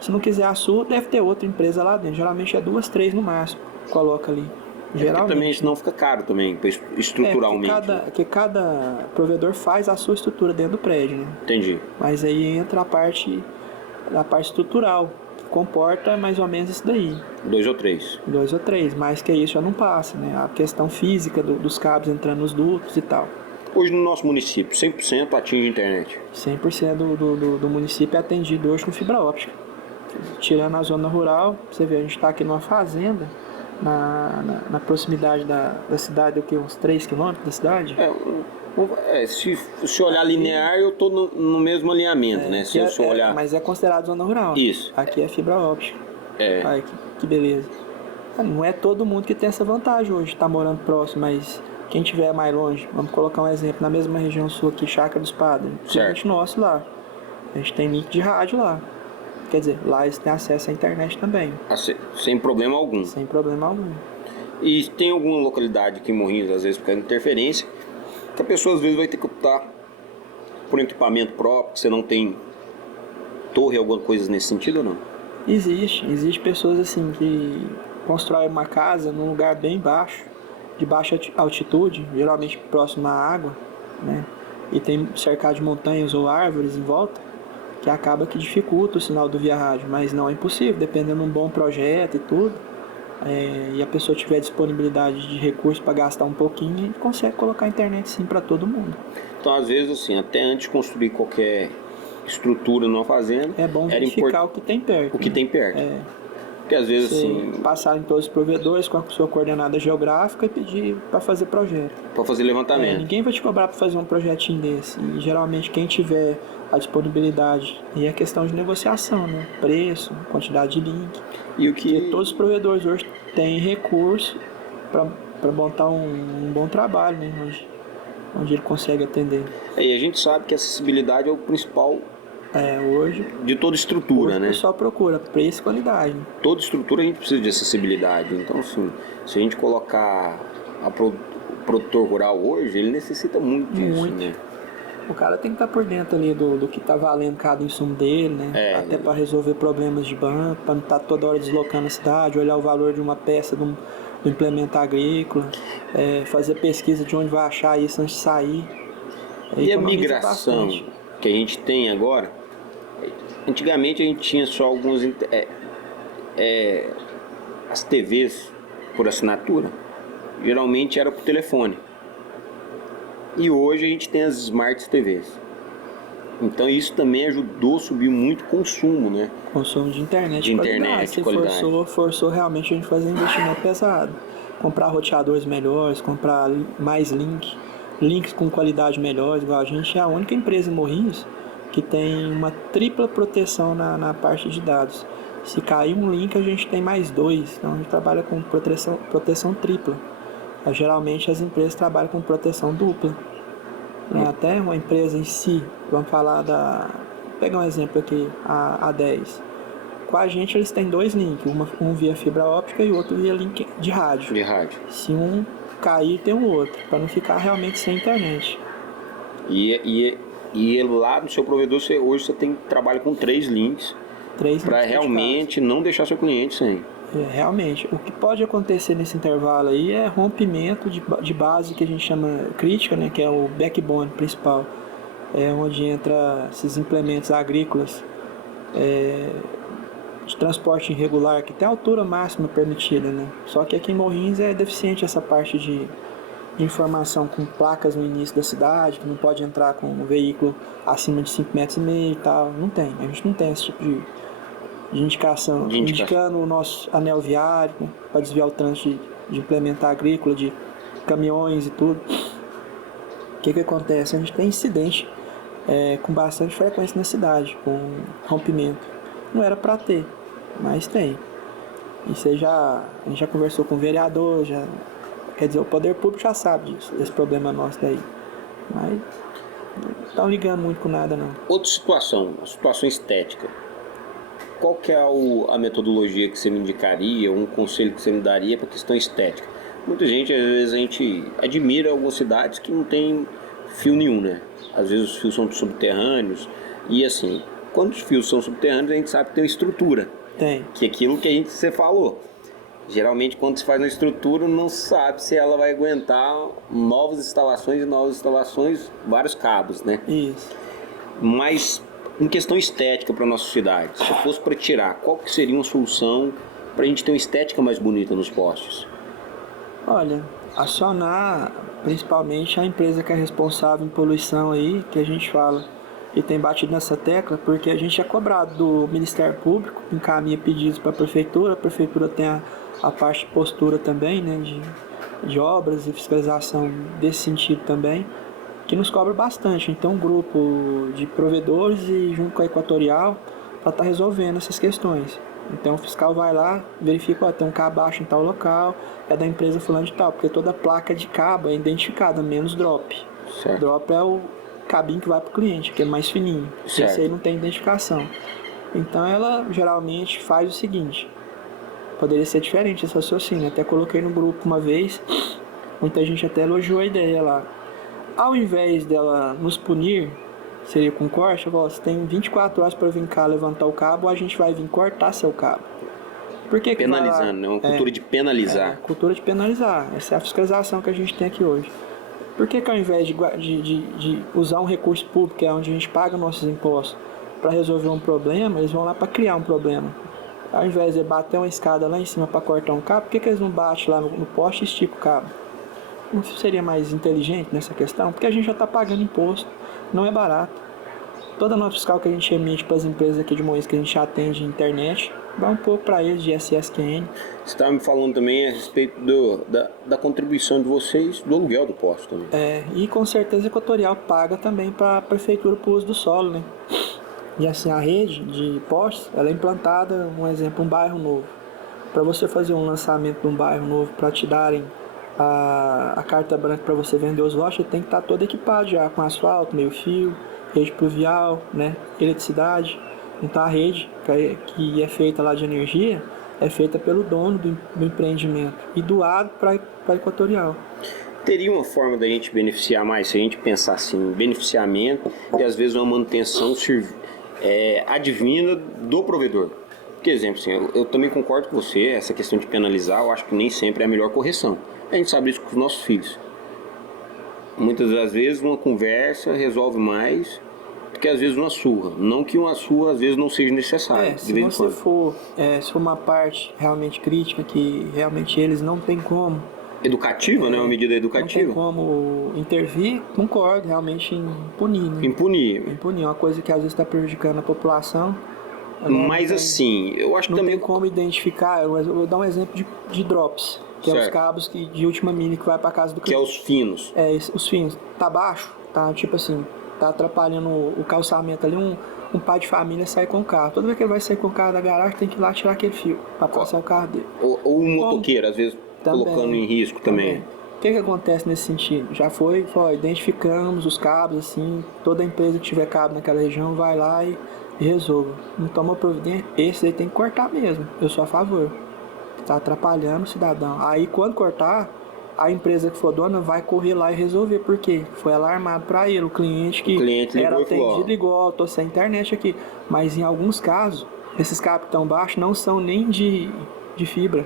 Se não quiser a sua, deve ter outra empresa lá dentro. Geralmente é 2, 3 no máximo. Coloca ali. Geralmente também não fica caro também, estruturalmente. Porque cada provedor faz a sua estrutura dentro do prédio, né? Entendi. Mas aí entra a parte estrutural. Comporta mais ou menos isso daí. 2 ou 3. 2 ou 3, mais que isso já não passa, né? A questão física dos cabos entrando nos dutos e tal. Hoje no nosso município, 100% atinge a internet? 100% do município é atendido hoje com fibra óptica. Tirando a zona rural, você vê, a gente está aqui numa fazenda, na proximidade da cidade, o que? Uns 3 quilômetros da cidade? Se olhar linear, eu estou no mesmo alinhamento, né? Se eu só olhar... Mas é considerado zona rural. Isso. Aqui é fibra óptica. Olha que beleza. Não é todo mundo que tem essa vantagem hoje, está morando próximo, mas quem estiver mais longe, vamos colocar um exemplo, na mesma região sul aqui, Chácara dos Padres, cliente nosso lá. A gente tem link de rádio lá. Quer dizer, lá eles têm acesso à internet também. Sem problema algum. Sem problema algum. E tem alguma localidade aqui em Morrinhos, às vezes por causa de interferência, que a pessoa às vezes vai ter que optar por um equipamento próprio, que você não tem torre, alguma coisa nesse sentido ou não? Existe pessoas assim que constroem uma casa num lugar bem baixo, de baixa altitude, geralmente próximo à água, né? E tem cercado de montanhas ou árvores em volta, que acaba que dificulta o sinal do via rádio, mas não é impossível, dependendo de um bom projeto e tudo, e a pessoa tiver disponibilidade de recursos para gastar um pouquinho, a gente consegue colocar a internet sim para todo mundo. Então, às vezes, assim, até antes de construir qualquer estrutura numa fazenda, É bom verificar o que tem perto. O que tem perto. Porque às vezes assim... Passar em todos os provedores com a sua coordenada geográfica e pedir para fazer projeto. Para fazer levantamento. Ninguém vai te cobrar para fazer um projetinho desse. E geralmente quem tiver a disponibilidade, e é questão de negociação, né? Preço, quantidade de link. E o que... Porque todos os provedores hoje têm recurso para montar um bom trabalho, né? Onde ele consegue atender. E a gente sabe que a acessibilidade é o principal... hoje... De toda estrutura, né? O pessoal procura preço e qualidade. Toda estrutura a gente precisa de acessibilidade. Então, assim, se a gente colocar o produtor rural hoje, ele necessita muito disso, né? O cara tem que estar por dentro ali do que está valendo cada insumo dele, né? Até para resolver problemas de banco, para não estar toda hora deslocando a cidade, olhar o valor de uma peça do implemento agrícola, fazer pesquisa de onde vai achar isso antes de sair. E a migração que a gente tem agora, antigamente a gente tinha só alguns... as TVs por assinatura, geralmente era por telefone. E hoje a gente tem as Smart TVs. Então isso também ajudou a subir muito o consumo, né? Consumo de internet. Forçou realmente a gente fazer investimento pesado. Comprar roteadores melhores, comprar mais links com qualidade melhor. Igual a gente é a única empresa em Morrinhos que tem uma tripla proteção na parte de dados. Se cair um link, a gente tem mais 2. Então a gente trabalha com proteção tripla. Geralmente as empresas trabalham com proteção dupla. Até uma empresa em si, vamos falar vou pegar um exemplo aqui, a 10. Com a gente eles têm 2 links, um via fibra óptica e outro via link de rádio. Se um cair, tem o outro, para não ficar realmente sem internet. E lá no seu provedor, hoje você trabalha com 3 links, para realmente não deixar seu cliente sem. Realmente, o que pode acontecer nesse intervalo aí é rompimento de base que a gente chama crítica, né, que é o backbone principal, onde entra esses implementos agrícolas de transporte irregular, que tem a altura máxima permitida, né? Só que aqui em Morrinhos é deficiente essa parte de informação com placas no início da cidade, que não pode entrar com um veículo acima de 5,5 metros e tal, não tem, a gente não tem esse tipo de indicação, indicando o nosso anel viário, né, para desviar o trânsito de implementar agrícola, de caminhões e tudo. O que acontece? A gente tem incidente com bastante frequência na cidade, com rompimento. Não era para ter, mas tem. Isso aí a gente já conversou com o vereador, quer dizer, o poder público já sabe disso, desse problema nosso daí. Mas não estão ligando muito com nada, não. Outra situação, a situação estética. Qual que é a metodologia que você me indicaria, um conselho que você me daria para a questão estética? Muita gente, às vezes, a gente admira algumas cidades que não tem fio nenhum, né? Às vezes os fios são subterrâneos e assim, quando os fios são subterrâneos, a gente sabe que tem uma estrutura. Tem. Que é aquilo que você falou. Geralmente, quando se faz uma estrutura, não sabe se ela vai aguentar novas instalações, vários cabos, né? Isso. Mas... em questão estética para a nossa cidade, se fosse para tirar, qual que seria uma solução para a gente ter uma estética mais bonita nos postes? Olha, acionar principalmente a empresa que é responsável em poluição aí, que a gente fala e tem batido nessa tecla, porque a gente é cobrado do Ministério Público, encaminha pedidos para a prefeitura tem a parte de postura também, né, de obras e fiscalização desse sentido também, que nos cobra bastante. Então, um grupo de provedores e junto com a Equatorial para estar resolvendo essas questões. Então, o fiscal vai lá, verifica, tem um cabo baixo em tal local, é da empresa fulano de tal, porque toda placa de cabo é identificada, menos drop. Certo. Drop é o cabinho que vai para o cliente, que é mais fininho. Certo. Esse aí não tem identificação. Então, ela geralmente faz o seguinte, poderia ser diferente esse raciocínio, até coloquei no grupo uma vez, muita gente até elogiou a ideia lá. Ao invés dela nos punir, seria com corte, você tem 24 horas para vir cá levantar o cabo, ou a gente vai vir cortar seu cabo. Por que penalizando, né? Uma cultura de penalizar. Cultura de penalizar. Essa é a fiscalização que a gente tem aqui hoje. Por que ao invés de usar um recurso público, que é onde a gente paga nossos impostos, para resolver um problema, eles vão lá para criar um problema? Ao invés de bater uma escada lá em cima para cortar um cabo, por que eles não batem lá no poste e esticam o cabo? Não seria mais inteligente nessa questão? Porque a gente já está pagando imposto, não é barato. Toda nota fiscal que a gente emite para as empresas aqui de Moinhos que a gente atende de internet, vai um pouco para eles de SSQN. Você estava me falando também a respeito da contribuição de vocês do aluguel do posto também. E com certeza a Equatorial paga também para a prefeitura para o uso do solo, né? E assim, a rede de postes, ela é implantada, um exemplo, um bairro novo. Para você fazer um lançamento de um bairro novo, para te darem a carta branca para você vender os lotes, tem que estar todo equipado já, com asfalto, meio fio, rede pluvial, né? Eletricidade. Então a rede que é feita lá de energia é feita pelo dono do empreendimento e doado para a Equatorial. Teria uma forma da gente beneficiar mais, se a gente pensar assim, em beneficiamento e às vezes uma manutenção advinda do provedor. Por exemplo, assim, eu também concordo com você, essa questão de penalizar, eu acho que nem sempre é a melhor correção. A gente sabe isso com os nossos filhos. Muitas das vezes uma conversa resolve mais do que às vezes uma surra. Não que uma surra às vezes não seja necessária. Se você for uma parte realmente crítica, que realmente eles não têm como... Educativa, né? Uma medida educativa. Não tem como intervir, concordo realmente em punir. Né? Impunir. Impunir, uma coisa que às vezes está prejudicando a população. Mas assim, eu acho que também... Não tem como identificar, eu vou dar um exemplo de drops, que é os cabos de última milha que vai para casa do cliente. Que é os finos. Os finos. Tá baixo, tá tipo assim, tá atrapalhando o calçamento ali, um pai de família sai com o carro. Toda vez que ele vai sair com o carro da garagem, tem que ir lá tirar aquele fio para passar o carro dele. Ou um motoqueiro, às vezes colocando em risco também. O que acontece nesse sentido? Já identificamos os cabos, assim, toda empresa que tiver cabo naquela região vai lá e resolva. Não toma providência, esse aí tem que cortar mesmo. Eu sou a favor. Está atrapalhando o cidadão. Aí quando cortar, a empresa que for dona vai correr lá e resolver. Por quê? Foi alarmado para ele. O cliente que era atendido igual, tô sem internet aqui. Mas em alguns casos, esses cabos tão baixos não são nem de fibra.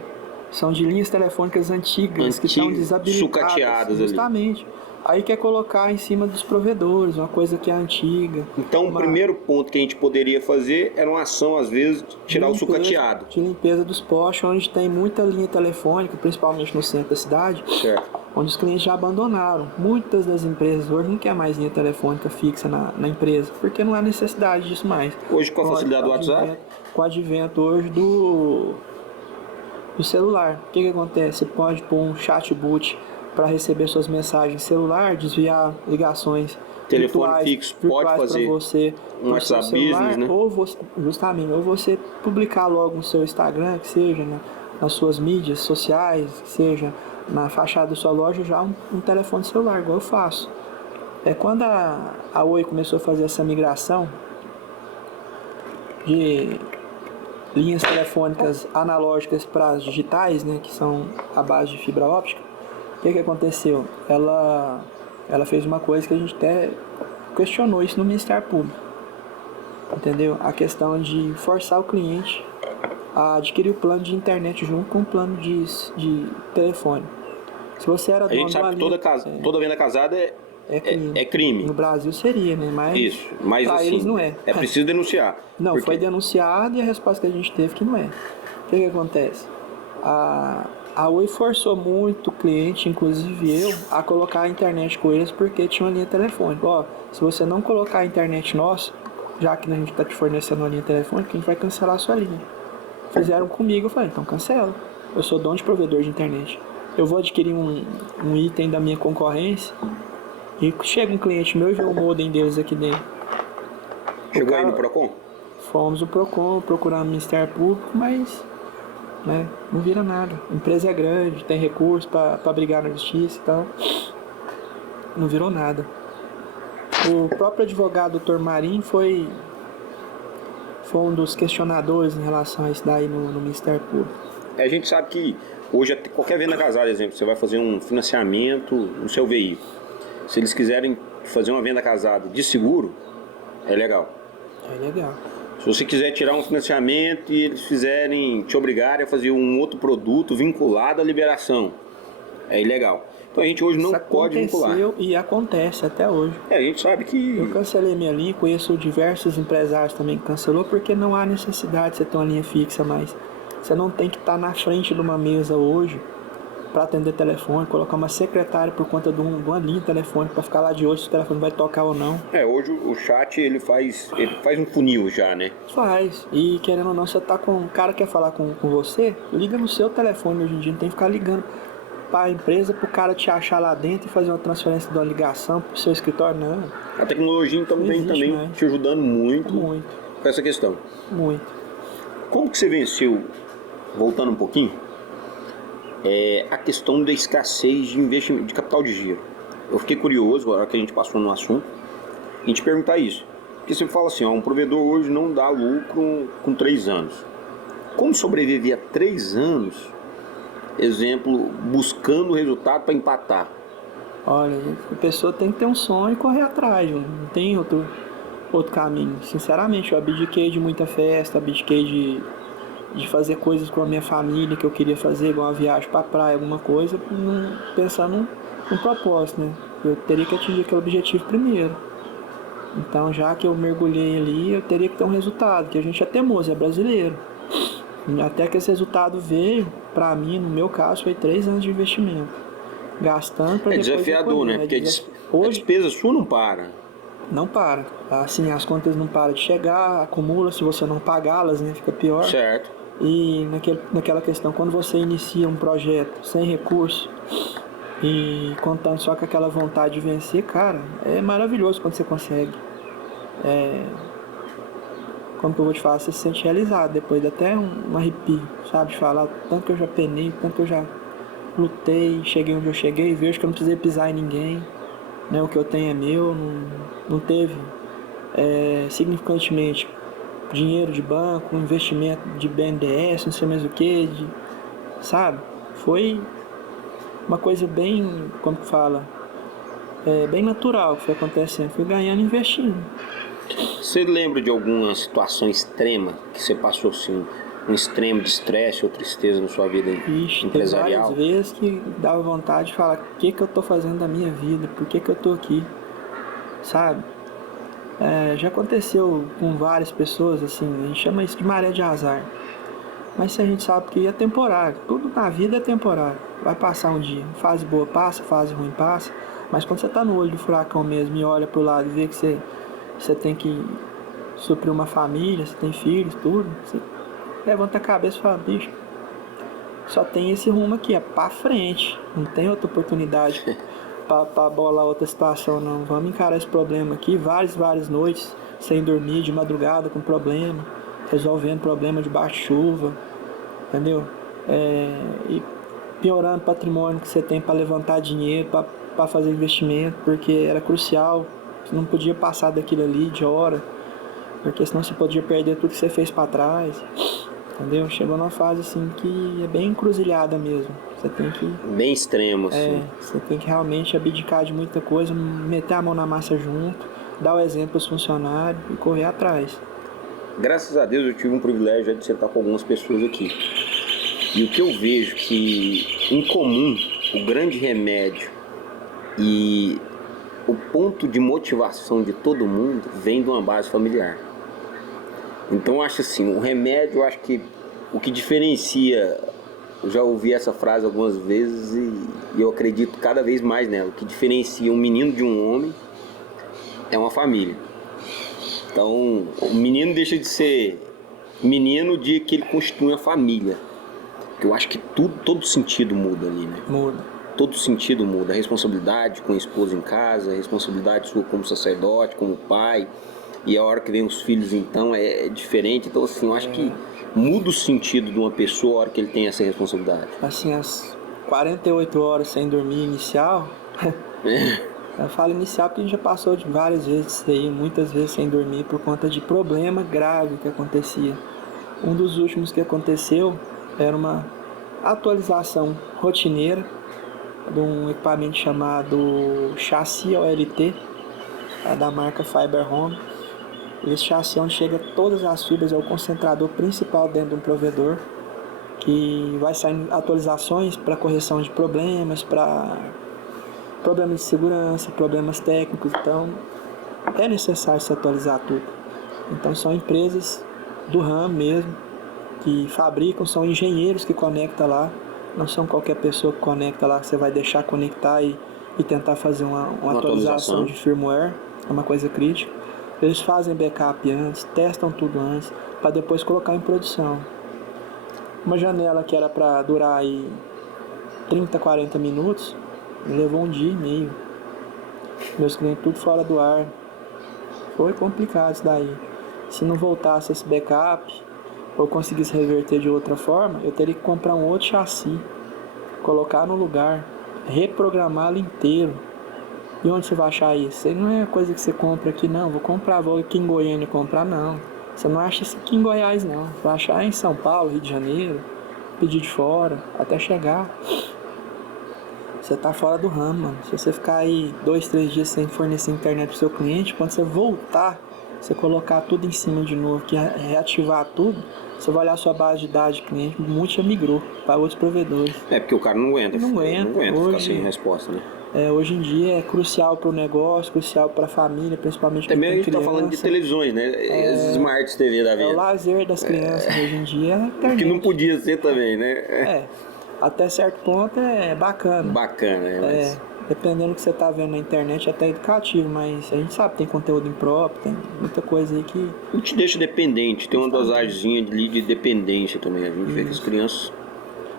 São de linhas telefônicas antigas que estão desabilitadas. Sucateadas justamente. Aí quer colocar em cima dos provedores, uma coisa que é antiga. Então o primeiro ponto que a gente poderia fazer era uma ação, às vezes, de tirar o sucateado. De limpeza dos postes, onde tem muita linha telefônica, principalmente no centro da cidade, certo, onde os clientes já abandonaram. Muitas das empresas hoje não quer mais linha telefônica fixa na empresa, porque não há necessidade disso mais. Hoje com a facilidade do WhatsApp? Com o advento hoje do celular. O que acontece? Você pode pôr um chatbot para receber suas mensagens celular, desviar ligações telefone fixo, pode fazer para você um WhatsApp Business, né? Ou você publicar logo no seu Instagram, que seja nas suas mídias sociais, que seja na fachada da sua loja, já um telefone celular, igual eu faço. Quando a Oi começou a fazer essa migração de linhas telefônicas analógicas para as digitais, né, que são a base de fibra óptica, o que aconteceu? Ela fez uma coisa que a gente até questionou isso no Ministério Público, entendeu? A questão de forçar o cliente a adquirir o plano de internet junto com o plano de telefone. Se você era dono, a gente sabe que toda venda casada é crime. No Brasil seria, né? Mas mas para assim, eles não é. É preciso denunciar. Não, foi denunciado e a resposta que a gente teve que não é. O que acontece? A Oi forçou muito o cliente, inclusive eu, a colocar a internet com eles porque tinha uma linha telefônica. Se você não colocar a internet nossa, já que a gente está te fornecendo uma linha telefônica, a gente vai cancelar a sua linha. Fizeram comigo, eu falei, então cancela. Eu sou dono de provedor de internet. Eu vou adquirir um item da minha concorrência e chega um cliente meu e vê o modem deles aqui dentro. Chegou aí no Procon? Fomos no Procon, procuramos o Ministério Público, mas não vira nada. A empresa é grande, tem recursos para brigar na justiça e tal. Não virou nada. O próprio advogado Dr. Marim foi um dos questionadores em relação a isso daí no Ministério Público. A gente sabe que hoje, qualquer venda casada, exemplo, você vai fazer um financiamento no seu veículo. Se eles quiserem fazer uma venda casada de seguro, é legal. É legal. Se você quiser tirar um financiamento e eles te obrigarem a fazer um outro produto vinculado à liberação, é ilegal. Então a gente hoje não Isso pode vincular. aconteceu e acontece até hoje. A gente sabe que... Eu cancelei minha linha, conheço diversos empresários também que cancelou, porque não há necessidade de você ter uma linha fixa, mas você não tem que estar na frente de uma mesa hoje para atender telefone, colocar uma secretária por conta de uma linha de telefone para ficar lá de hoje se o telefone vai tocar ou não. Hoje o chat ele faz um funil já, né? Faz. E querendo ou não, você tá com um cara que quer falar com você, liga no seu telefone hoje em dia, não tem que ficar ligando para a empresa pro cara te achar lá dentro e fazer uma transferência de uma ligação pro seu escritório, não. A tecnologia então vem também mais. te ajudando muito com essa questão. Muito. Como que você venceu, voltando um pouquinho, a questão da escassez de investimento, de capital de giro? Eu fiquei curioso, na hora que a gente passou no assunto, em te perguntar isso. Porque você fala assim, um provedor hoje não dá lucro com 3 anos. Como sobreviver a 3 anos, exemplo, buscando resultado para empatar? Olha, a pessoa tem que ter um sonho e correr atrás, não tem outro caminho. Sinceramente, eu abdiquei de muita festa, abdiquei de fazer coisas com a minha família que eu queria fazer, igual uma viagem pra praia, alguma coisa, pensando no propósito, né? Eu teria que atingir aquele objetivo primeiro. Então, já que eu mergulhei ali, eu teria que ter um resultado, que a gente é teimoso, é brasileiro. Até que esse resultado veio, pra mim, no meu caso, foi 3 anos de investimento. Gastando pra depois desafiador, recolher, né? Porque a hoje despesa sua não para. não para. Assim, as contas não param de chegar, acumula, se você não pagá-las, né? Fica pior. Certo. E naquela questão, quando você inicia um projeto sem recurso e contando só com aquela vontade de vencer, cara, é maravilhoso quando você consegue. Como que eu vou te falar, você se sente realizado depois, dá até um arrepio, sabe? De falar tanto que eu já penei, tanto que eu já lutei, cheguei onde eu cheguei, vejo que eu não precisei pisar em ninguém, né? O que eu tenho é meu, não teve significantemente dinheiro de banco, investimento de BNDES, não sei mais o que, sabe? Foi uma coisa bem, como que fala, bem natural que foi acontecendo, fui ganhando e investindo. Você lembra de alguma situação extrema que você passou assim, um extremo de estresse ou tristeza na sua vida empresarial? Teve várias vezes que dava vontade de falar o que eu tô fazendo da minha vida, por que eu tô aqui, sabe? Já aconteceu com várias pessoas, assim, a gente chama isso de maré de azar. Mas se a gente sabe que é temporário, tudo na vida é temporário, vai passar um dia, fase boa passa, fase ruim passa, mas quando você tá no olho do furacão mesmo e olha pro lado e vê que você tem que suprir uma família, você tem filhos, tudo, você levanta a cabeça e fala, bicho, só tem esse rumo aqui, é pra frente, não tem outra oportunidade pra bolar outra situação não, vamos encarar esse problema aqui, várias noites sem dormir, de madrugada com problema, resolvendo problema debaixo de chuva, entendeu? E piorando o patrimônio que você tem para levantar dinheiro, para fazer investimento, porque era crucial, você não podia passar daquilo ali de hora, porque senão você podia perder tudo que você fez para trás, entendeu? Chegou numa fase assim que é bem encruzilhada mesmo, você tem que... Bem extremo, assim. Você tem que realmente abdicar de muita coisa, meter a mão na massa junto, dar o exemplo aos funcionários e correr atrás. Graças a Deus eu tive um privilégio de sentar com algumas pessoas aqui. E o que eu vejo que, em comum, o grande remédio e o ponto de motivação de todo mundo vem de uma base familiar. Então eu acho assim, o remédio, eu acho que o que diferencia, eu já ouvi essa frase algumas vezes e eu acredito cada vez mais nela, o que diferencia um menino de um homem é uma família. Então, o menino deixa de ser menino o dia que ele constitui uma família. Porque eu acho que todo sentido muda ali, né? Muda. Todo sentido muda. A responsabilidade com a esposa em casa, a responsabilidade sua como sacerdote, como pai. E a hora que vem os filhos, então, é diferente. Então, assim, eu acho que muda o sentido de uma pessoa a hora que ele tem essa responsabilidade. Assim, as 48 horas sem dormir inicial... Eu falo inicial porque a gente já passou de várias vezes aí, muitas vezes sem dormir por conta de problema grave que acontecia. Um dos últimos que aconteceu era uma atualização rotineira de um equipamento chamado chassi OLT, da marca Fiber Home. Esse chassi onde chega todas as fibras, é o concentrador principal dentro de um provedor, que vai saindo atualizações para correção de problemas, para problemas de segurança, problemas técnicos. Então é necessário se atualizar tudo. Então são empresas do ramo mesmo que fabricam, são engenheiros que conectam lá, não são qualquer pessoa que conecta lá, que você vai deixar conectar e tentar fazer uma atualização de firmware, é uma coisa crítica. Eles fazem backup antes, testam tudo antes, para depois colocar em produção. Uma janela que era para durar aí 30, 40 minutos, levou 1 dia e meio. Meus clientes tudo fora do ar. Foi complicado isso daí. Se não voltasse esse backup, ou conseguisse reverter de outra forma, eu teria que comprar um outro chassi, colocar no lugar, reprogramá-lo inteiro. E onde você vai achar isso? Isso aí não é coisa que você compra aqui, não. Vou aqui em Goiânia comprar, não. Você não acha isso aqui em Goiás, não. Você vai achar em São Paulo, Rio de Janeiro, pedir de fora, até chegar. Você tá fora do ramo, mano. Se você ficar aí 2, 3 dias sem fornecer internet pro seu cliente, quando você voltar, você colocar tudo em cima de novo, que reativar tudo, você vai olhar a sua base de dados de cliente, muito já migrou para outros provedores. Porque o cara não aguenta. Não aguenta Ficar sem resposta, né? Hoje em dia é crucial para o negócio, crucial para a família, principalmente também a gente está falando de televisões, né? As Smart TV da vida. É o lazer das crianças hoje em dia. É a internet. Que não podia ser também, né? Até certo ponto é bacana. Bacana, mas... Dependendo do que você está vendo na internet, é até educativo, mas a gente sabe que tem conteúdo impróprio, tem muita coisa aí que... Não te deixa dependente, tem uma dosagemzinha de dependência também. A gente vê que as crianças...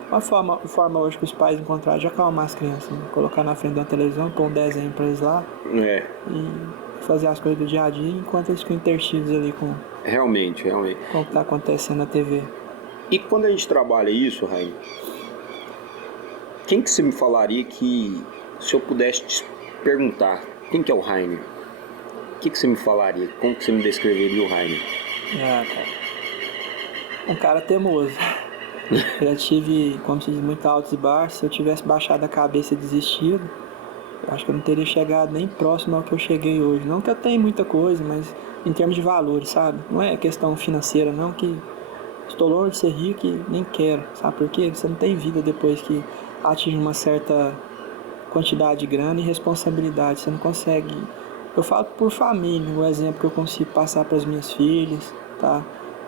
Uma forma hoje que os pais encontraram de acalmar as crianças, né? Colocar na frente da televisão, pôr um desenho pra eles lá e fazer as coisas do dia a dia enquanto eles ficam intertidos ali com realmente com o que tá acontecendo na TV. E quando a gente trabalha isso, Raim, quem que você me falaria que, se eu pudesse te perguntar quem que é o Rainer, o que você me falaria? Como que você me descreveria o Rainer? Cara, um cara temoso. Já tive, como se diz, muito altos e baixos. Se eu tivesse baixado a cabeça e desistido, eu acho que eu não teria chegado nem próximo ao que eu cheguei hoje. Não que eu tenha muita coisa, mas em termos de valores, sabe? Não é questão financeira, não, que estou longe de ser rico e nem quero, sabe por quê? Você não tem vida depois que atinge uma certa quantidade de grana e responsabilidade. Você não consegue... Eu falo por família, o exemplo que eu consigo passar para as minhas filhas, tá?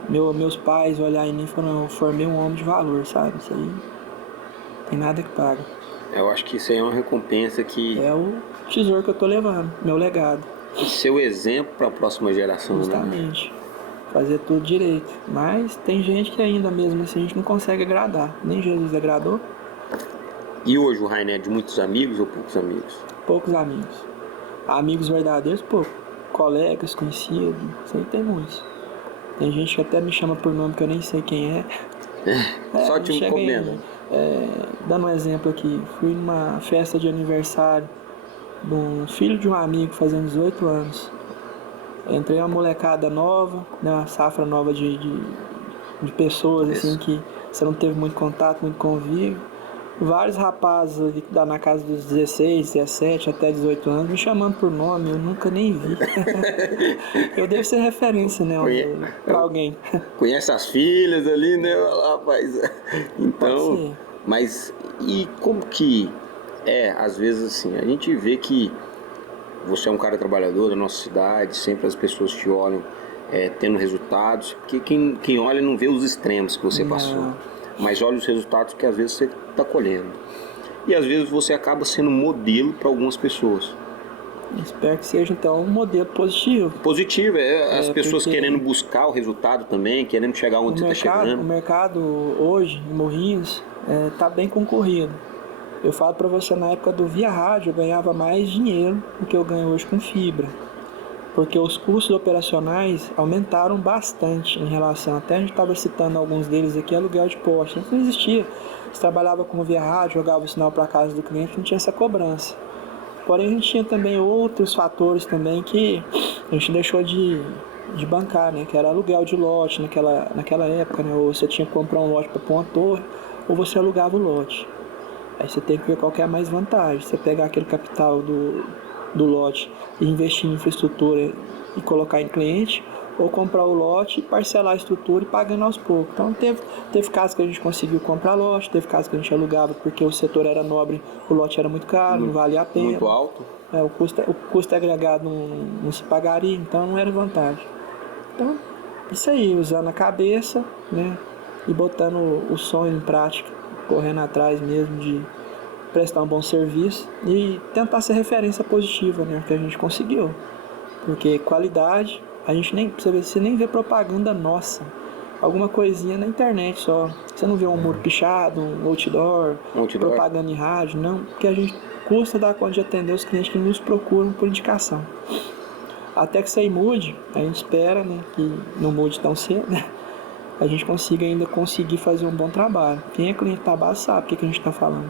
Meus pais olhar em mim e falaram, eu formei um homem de valor, sabe? Isso aí tem nada que paga. Eu acho que isso aí é uma recompensa que... É o tesouro que eu tô levando, meu legado. E ser o exemplo para a próxima geração, justamente, né? Fazer tudo direito. Mas tem gente que ainda mesmo assim a gente não consegue agradar. Nem Jesus agradou. E hoje o Rainer é de muitos amigos ou poucos amigos? Poucos amigos. Amigos verdadeiros, pouco. Colegas, conhecidos, sempre tem muitos. Tem gente que até me chama por nome que eu nem sei quem é. Só te encomenda. Dando um exemplo aqui, fui numa festa de aniversário de um filho de um amigo fazendo 18 anos. Entrei uma molecada nova, né, uma safra nova de pessoas assim, que você não teve muito contato, muito convívio. Vários rapazes ali na casa dos 16, 17 até 18 anos me chamando por nome, eu nunca nem vi. Eu devo ser referência, né, pra alguém. Conhece as filhas ali, né, rapaz? Então, mas e como que às vezes assim, a gente vê que você é um cara trabalhador da nossa cidade, sempre as pessoas te olham tendo resultados, porque quem olha não vê os extremos que você passou. Mas olha os resultados que às vezes você está colhendo. E às vezes você acaba sendo modelo para algumas pessoas. Espero que seja então um modelo positivo. Positivo, as pessoas querendo buscar o resultado também, querendo chegar onde você está chegando. O mercado hoje, em Morrinhos, está bem concorrido. Eu falo para você, na época do Via Rádio, eu ganhava mais dinheiro do que eu ganho hoje com fibra. Porque os custos operacionais aumentaram bastante em relação, até a gente estava citando alguns deles aqui, aluguel de poste. Antes não existia. Você trabalhava com via rádio, jogava o sinal para casa do cliente, não tinha essa cobrança. Porém, a gente tinha também outros fatores também que a gente deixou de bancar, né? Que era aluguel de lote naquela época, né? Ou você tinha que comprar um lote para pôr uma torre, ou você alugava o lote. Aí você tem que ver qual que é a mais vantagem. Você pegar aquele capital do lote e investir em infraestrutura e colocar em cliente, ou comprar o lote e parcelar a estrutura e pagando aos poucos. Então teve casos que a gente conseguiu comprar lote, teve casos que a gente alugava porque o setor era nobre, o lote era muito caro, não valia a pena. Muito alto. O custo agregado não se pagaria, então não era vantagem. Então, isso aí, usando a cabeça, né, e botando o sonho em prática, correndo atrás mesmo de prestar um bom serviço e tentar ser referência positiva, né, que a gente conseguiu. Porque qualidade, a gente nem, você nem vê propaganda nossa, alguma coisinha na internet só. Você não vê um muro pichado, um outdoor, propaganda em rádio, não, porque a gente custa dar conta de atender os clientes que nos procuram por indicação. Até que isso aí mude, a gente espera, né, que não mude tão cedo, né, a gente consiga ainda fazer um bom trabalho. Quem é cliente da base sabe o que a gente está falando.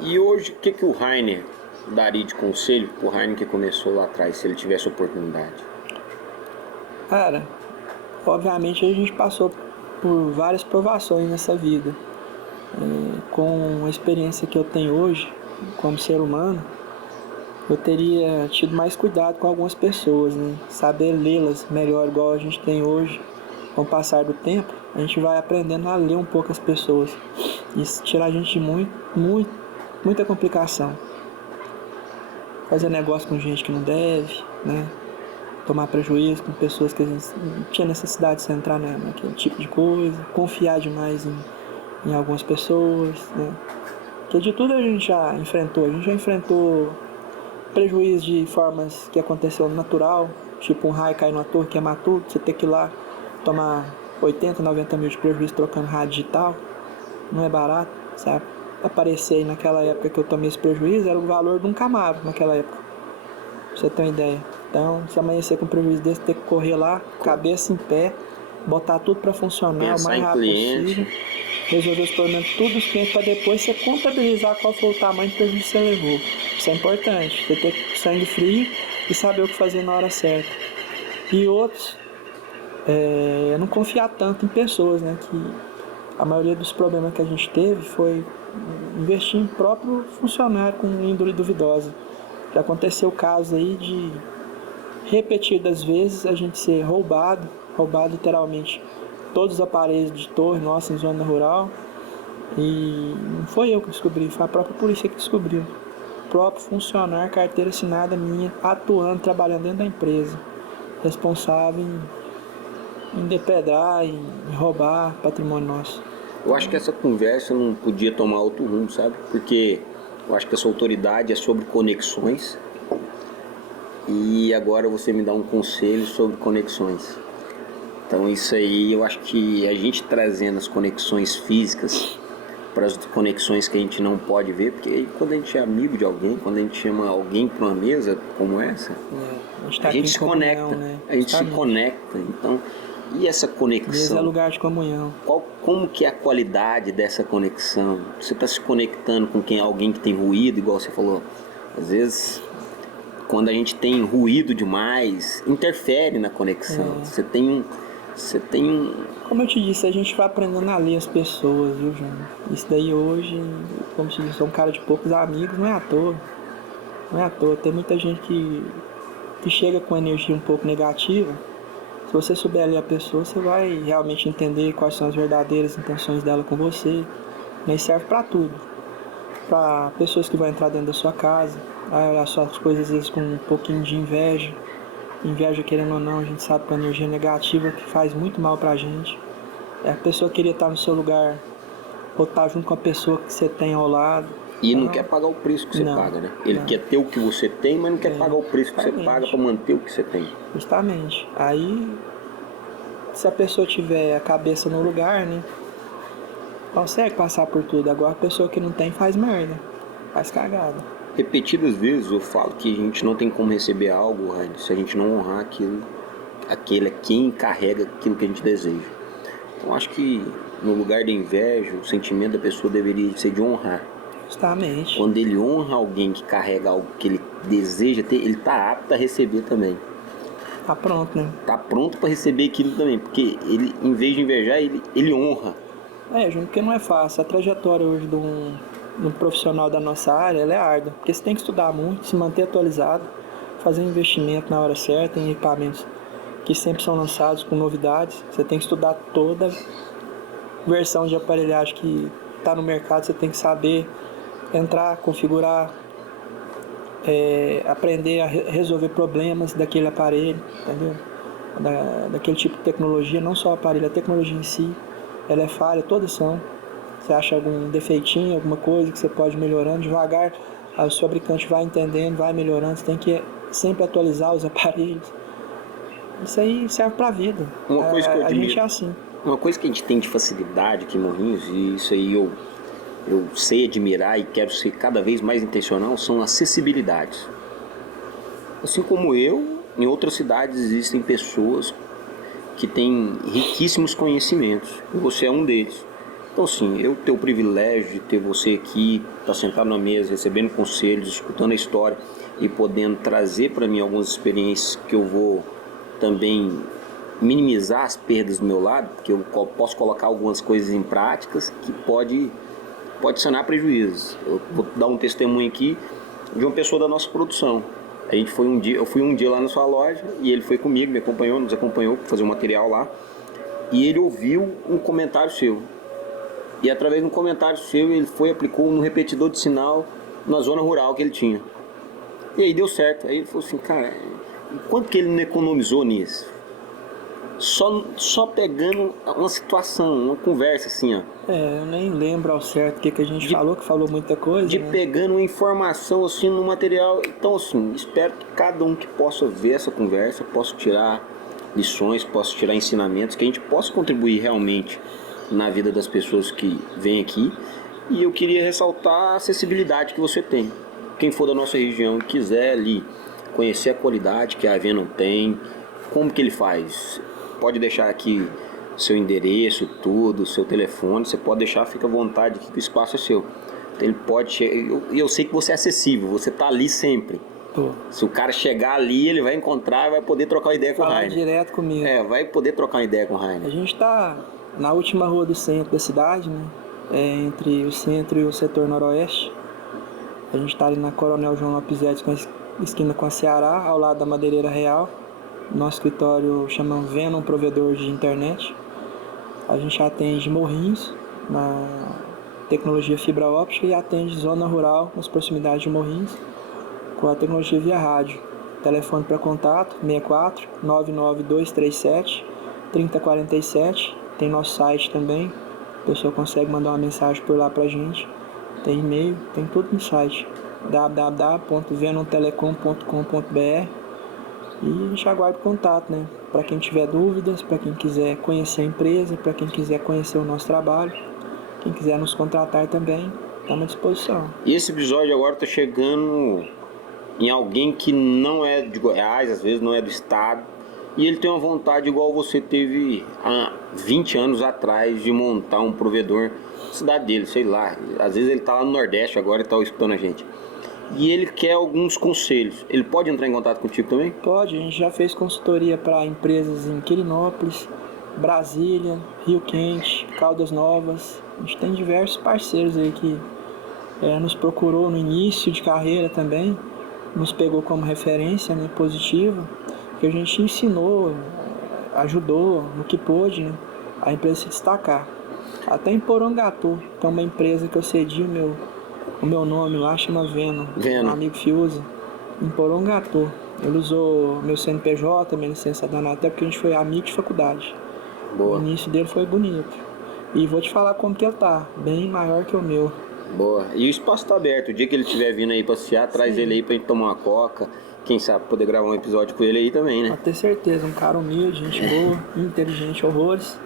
E hoje, o que o Rainer daria de conselho pro Rainer que começou lá atrás, se ele tivesse oportunidade? Cara, obviamente a gente passou por várias provações nessa vida. Com a experiência que eu tenho hoje, como ser humano, eu teria tido mais cuidado com algumas pessoas, né? Saber lê-las melhor, igual a gente tem hoje. Com o passar do tempo, a gente vai aprendendo a ler um pouco as pessoas. Isso tira a gente de muita complicação. Fazer negócio com gente que não deve, né? Tomar prejuízo com pessoas que a gente não tinha necessidade de se entrar naquele tipo de coisa. Confiar demais em algumas pessoas, né? Porque de tudo a gente já enfrentou. A gente já enfrentou prejuízo de formas que aconteceu natural, tipo um raio cair numa torre, queimar tudo, você ter que ir lá tomar 80, 90 mil de prejuízo trocando rádio digital, não é barato, sabe? Aparecer aí naquela época que eu tomei esse prejuízo, era o valor de um Camaro naquela época, pra você ter uma ideia. Então, se amanhecer com um prejuízo desse, ter que correr lá, cabeça em pé, botar tudo para funcionar o mais rápido possível, resolver os problemas de todos os clientes para depois você contabilizar qual foi o tamanho do prejuízo que você levou. Isso é importante, você ter sangue frio e saber o que fazer na hora certa. E outros, não confiar tanto em pessoas, né? Que a maioria dos problemas que a gente teve foi investir em próprio funcionário com índole duvidosa. Já aconteceu casos aí de repetidas vezes a gente ser roubado literalmente todos os aparelhos de torre nossa em zona rural, e não foi eu que descobri, foi a própria polícia que descobriu. O próprio funcionário, carteira assinada minha, atuando, trabalhando dentro da empresa, responsável em depredar, em roubar patrimônio nosso. Eu acho que essa conversa não podia tomar outro rumo, sabe? Porque eu acho que essa autoridade é sobre conexões, e agora você me dá um conselho sobre conexões. Então isso aí, eu acho que a gente trazendo as conexões físicas para as conexões que a gente não pode ver, porque aí quando a gente é amigo de alguém, quando a gente chama alguém para uma mesa como essa, a gente se conecta, né? A gente se conecta. Então, e essa conexão? Mesa é lugar de comunhão. Como que é a qualidade dessa conexão? Você está se conectando com alguém que tem ruído, igual você falou. Às vezes, quando a gente tem ruído demais, interfere na conexão. Você tem Como eu te disse, a gente vai aprendendo a ler as pessoas, viu, João? Isso daí hoje, como se diz, sou um cara de poucos amigos, não é à toa. Não é à toa. Tem muita gente que chega com energia um pouco negativa. Se você souber ler a pessoa, você vai realmente entender quais são as verdadeiras intenções dela com você. E serve para tudo. Para pessoas que vão entrar dentro da sua casa, vai olhar suas coisas às vezes com um pouquinho de inveja. Inveja, querendo ou não, a gente sabe que é uma energia negativa que faz muito mal pra gente. A pessoa queria estar no seu lugar, ou estar junto com a pessoa que você tem ao lado. E não quer pagar o preço que você paga, né? Ele quer ter o que você tem, mas não quer pagar o preço que você paga para manter o que você tem. Justamente. Aí, se a pessoa tiver a cabeça no lugar, né, consegue passar por tudo. Agora a pessoa que não tem faz merda, faz cagada. Repetidas vezes eu falo que a gente não tem como receber algo, se a gente não honrar aquele é quem carrega aquilo que a gente deseja. Então acho que no lugar da inveja, o sentimento da pessoa deveria ser de honrar. Justamente. Quando ele honra alguém que carrega algo que ele deseja ter, ele está apto a receber também. Tá pronto, né? Tá pronto para receber aquilo também, porque ele, em vez de invejar, ele honra. Júnior, porque não é fácil. A trajetória hoje de um profissional da nossa área, ela é árdua, porque você tem que estudar muito, se manter atualizado, fazer investimento na hora certa em equipamentos que sempre são lançados com novidades. Você tem que estudar toda versão de aparelhagem que está no mercado, você tem que saber entrar, configurar, aprender a resolver problemas daquele aparelho, entendeu? Daquele tipo de tecnologia, não só o aparelho, a tecnologia em si, ela é falha, todas são. Você acha algum defeitinho, alguma coisa que você pode ir melhorando devagar, o fabricante vai entendendo, vai melhorando, você tem que sempre atualizar os aparelhos. Isso aí serve pra vida. Uma coisa que eu A admiro, gente é assim. uma coisa que a gente tem de facilidade aqui em Morrinhos, e isso aí eu sei admirar e quero ser cada vez mais intencional, são acessibilidades. Assim como eu, em outras cidades existem pessoas que têm riquíssimos conhecimentos, e você é um deles. Então, assim, eu ter o privilégio de ter você aqui, estar sentado na mesa, recebendo conselhos, escutando a história e podendo trazer para mim algumas experiências que eu vou também minimizar as perdas do meu lado, porque eu posso colocar algumas coisas em práticas que pode sanar prejuízos. Eu vou dar um testemunho aqui de uma pessoa da nossa produção. Eu fui um dia lá na sua loja e ele foi comigo, nos acompanhou para fazer um material lá, e ele ouviu um comentário seu. E através de um comentário seu, ele aplicou um repetidor de sinal na zona rural que ele tinha. E aí deu certo. Aí ele falou assim, cara, quanto que ele não economizou nisso? Só pegando uma situação, uma conversa assim, ó. Eu nem lembro ao certo o que a gente falou muita coisa. De né? pegando uma informação assim no material. Então assim, espero que cada um que possa ver essa conversa, possa tirar lições, possa tirar ensinamentos, que a gente possa contribuir realmente na vida das pessoas que vêm aqui. E eu queria ressaltar a acessibilidade que você tem. Quem for da nossa região e quiser ali conhecer a qualidade que a Venom tem, como que ele faz? Pode deixar aqui seu endereço, tudo, seu telefone, você pode deixar, fica à vontade aqui que o espaço é seu. Então ele pode eu sei que você é acessível, você está ali sempre. Tô. Se o cara chegar ali, ele vai encontrar e vai poder trocar uma ideia com o Falar Rainer. direto comigo. Vai poder trocar uma ideia com o Rainer. A gente está na última rua do centro da cidade, né? Entre o centro e o setor noroeste. A gente está ali na Coronel João Lopes Edson, com a esquina com a Ceará, ao lado da Madeireira Real. Nosso escritório chama Venom Provedor de Internet. A gente atende Morrinhos na tecnologia fibra óptica e atende zona rural nas proximidades de Morrinhos com a tecnologia via rádio. Telefone para contato 64 99237 3047. Tem nosso site também. A pessoa consegue mandar uma mensagem por lá pra gente. Tem e-mail, tem tudo no site www.venomtelecom.com.br. E a gente aguarda o contato, né? Para quem tiver dúvidas, para quem quiser conhecer a empresa, para quem quiser conhecer o nosso trabalho, quem quiser nos contratar também, estamos à disposição. E esse episódio agora está chegando em alguém que não é de Goiás, às vezes não é do estado, e ele tem uma vontade igual você teve há 20 anos atrás de montar um provedor na cidade dele, sei lá. Às vezes ele está lá no Nordeste agora e está escutando a gente. E ele quer alguns conselhos. Ele pode entrar em contato contigo também? Pode, a gente já fez consultoria para empresas em Quirinópolis, Brasília, Rio Quente, Caldas Novas. A gente tem diversos parceiros aí que nos procurou no início de carreira também, nos pegou como referência, né, positiva, que a gente ensinou, ajudou no que pôde, né, a empresa se destacar. Até em Porongatu, tem uma empresa que eu cedi o meu nome lá, chama Venom. Um amigo Fiuza, em Porongatu. Ele usou meu CNPJ, minha licença da Anatel, porque a gente foi amigo de faculdade. Boa. O início dele foi bonito. E vou te falar como que ele tá, bem maior que o meu. Boa. E o espaço tá aberto. O dia que ele estiver vindo aí passear, traz ele aí pra gente tomar uma coca. Quem sabe poder gravar um episódio com ele aí também, né? Pode ter certeza, um cara humilde, gente boa, inteligente, horrores.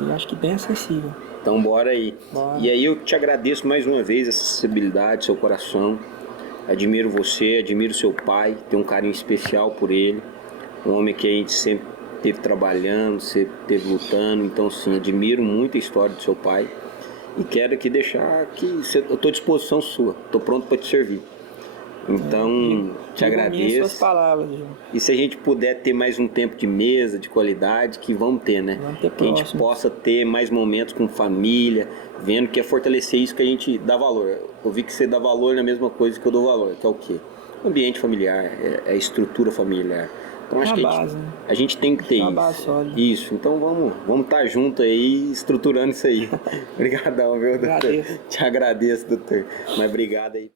E acho que bem acessível. Então bora aí. Bora. E aí eu te agradeço mais uma vez essa sensibilidade, seu coração. Admiro você, admiro seu pai, tenho um carinho especial por ele. Um homem que a gente sempre esteve trabalhando, sempre esteve lutando. Então sim, admiro muito a história do seu pai. E quero aqui deixar que eu estou à disposição sua. Estou pronto para te servir. Então, te agradeço. Suas palavras, Gil. E se a gente puder ter mais um tempo de mesa, de qualidade, que vamos ter, né? Vamos ter que a gente possa ter mais momentos com família, vendo que é fortalecer isso que a gente dá valor. Eu vi que você dá valor na mesma coisa que eu dou valor, que é o quê? O ambiente familiar, a estrutura familiar. Então acho É a que base, né? a gente tem que ter É uma isso. base sólida. Isso, então vamos estar junto aí, estruturando isso aí. Obrigadão, viu, doutor? Agradeço. Te agradeço, doutor. Mas obrigado aí.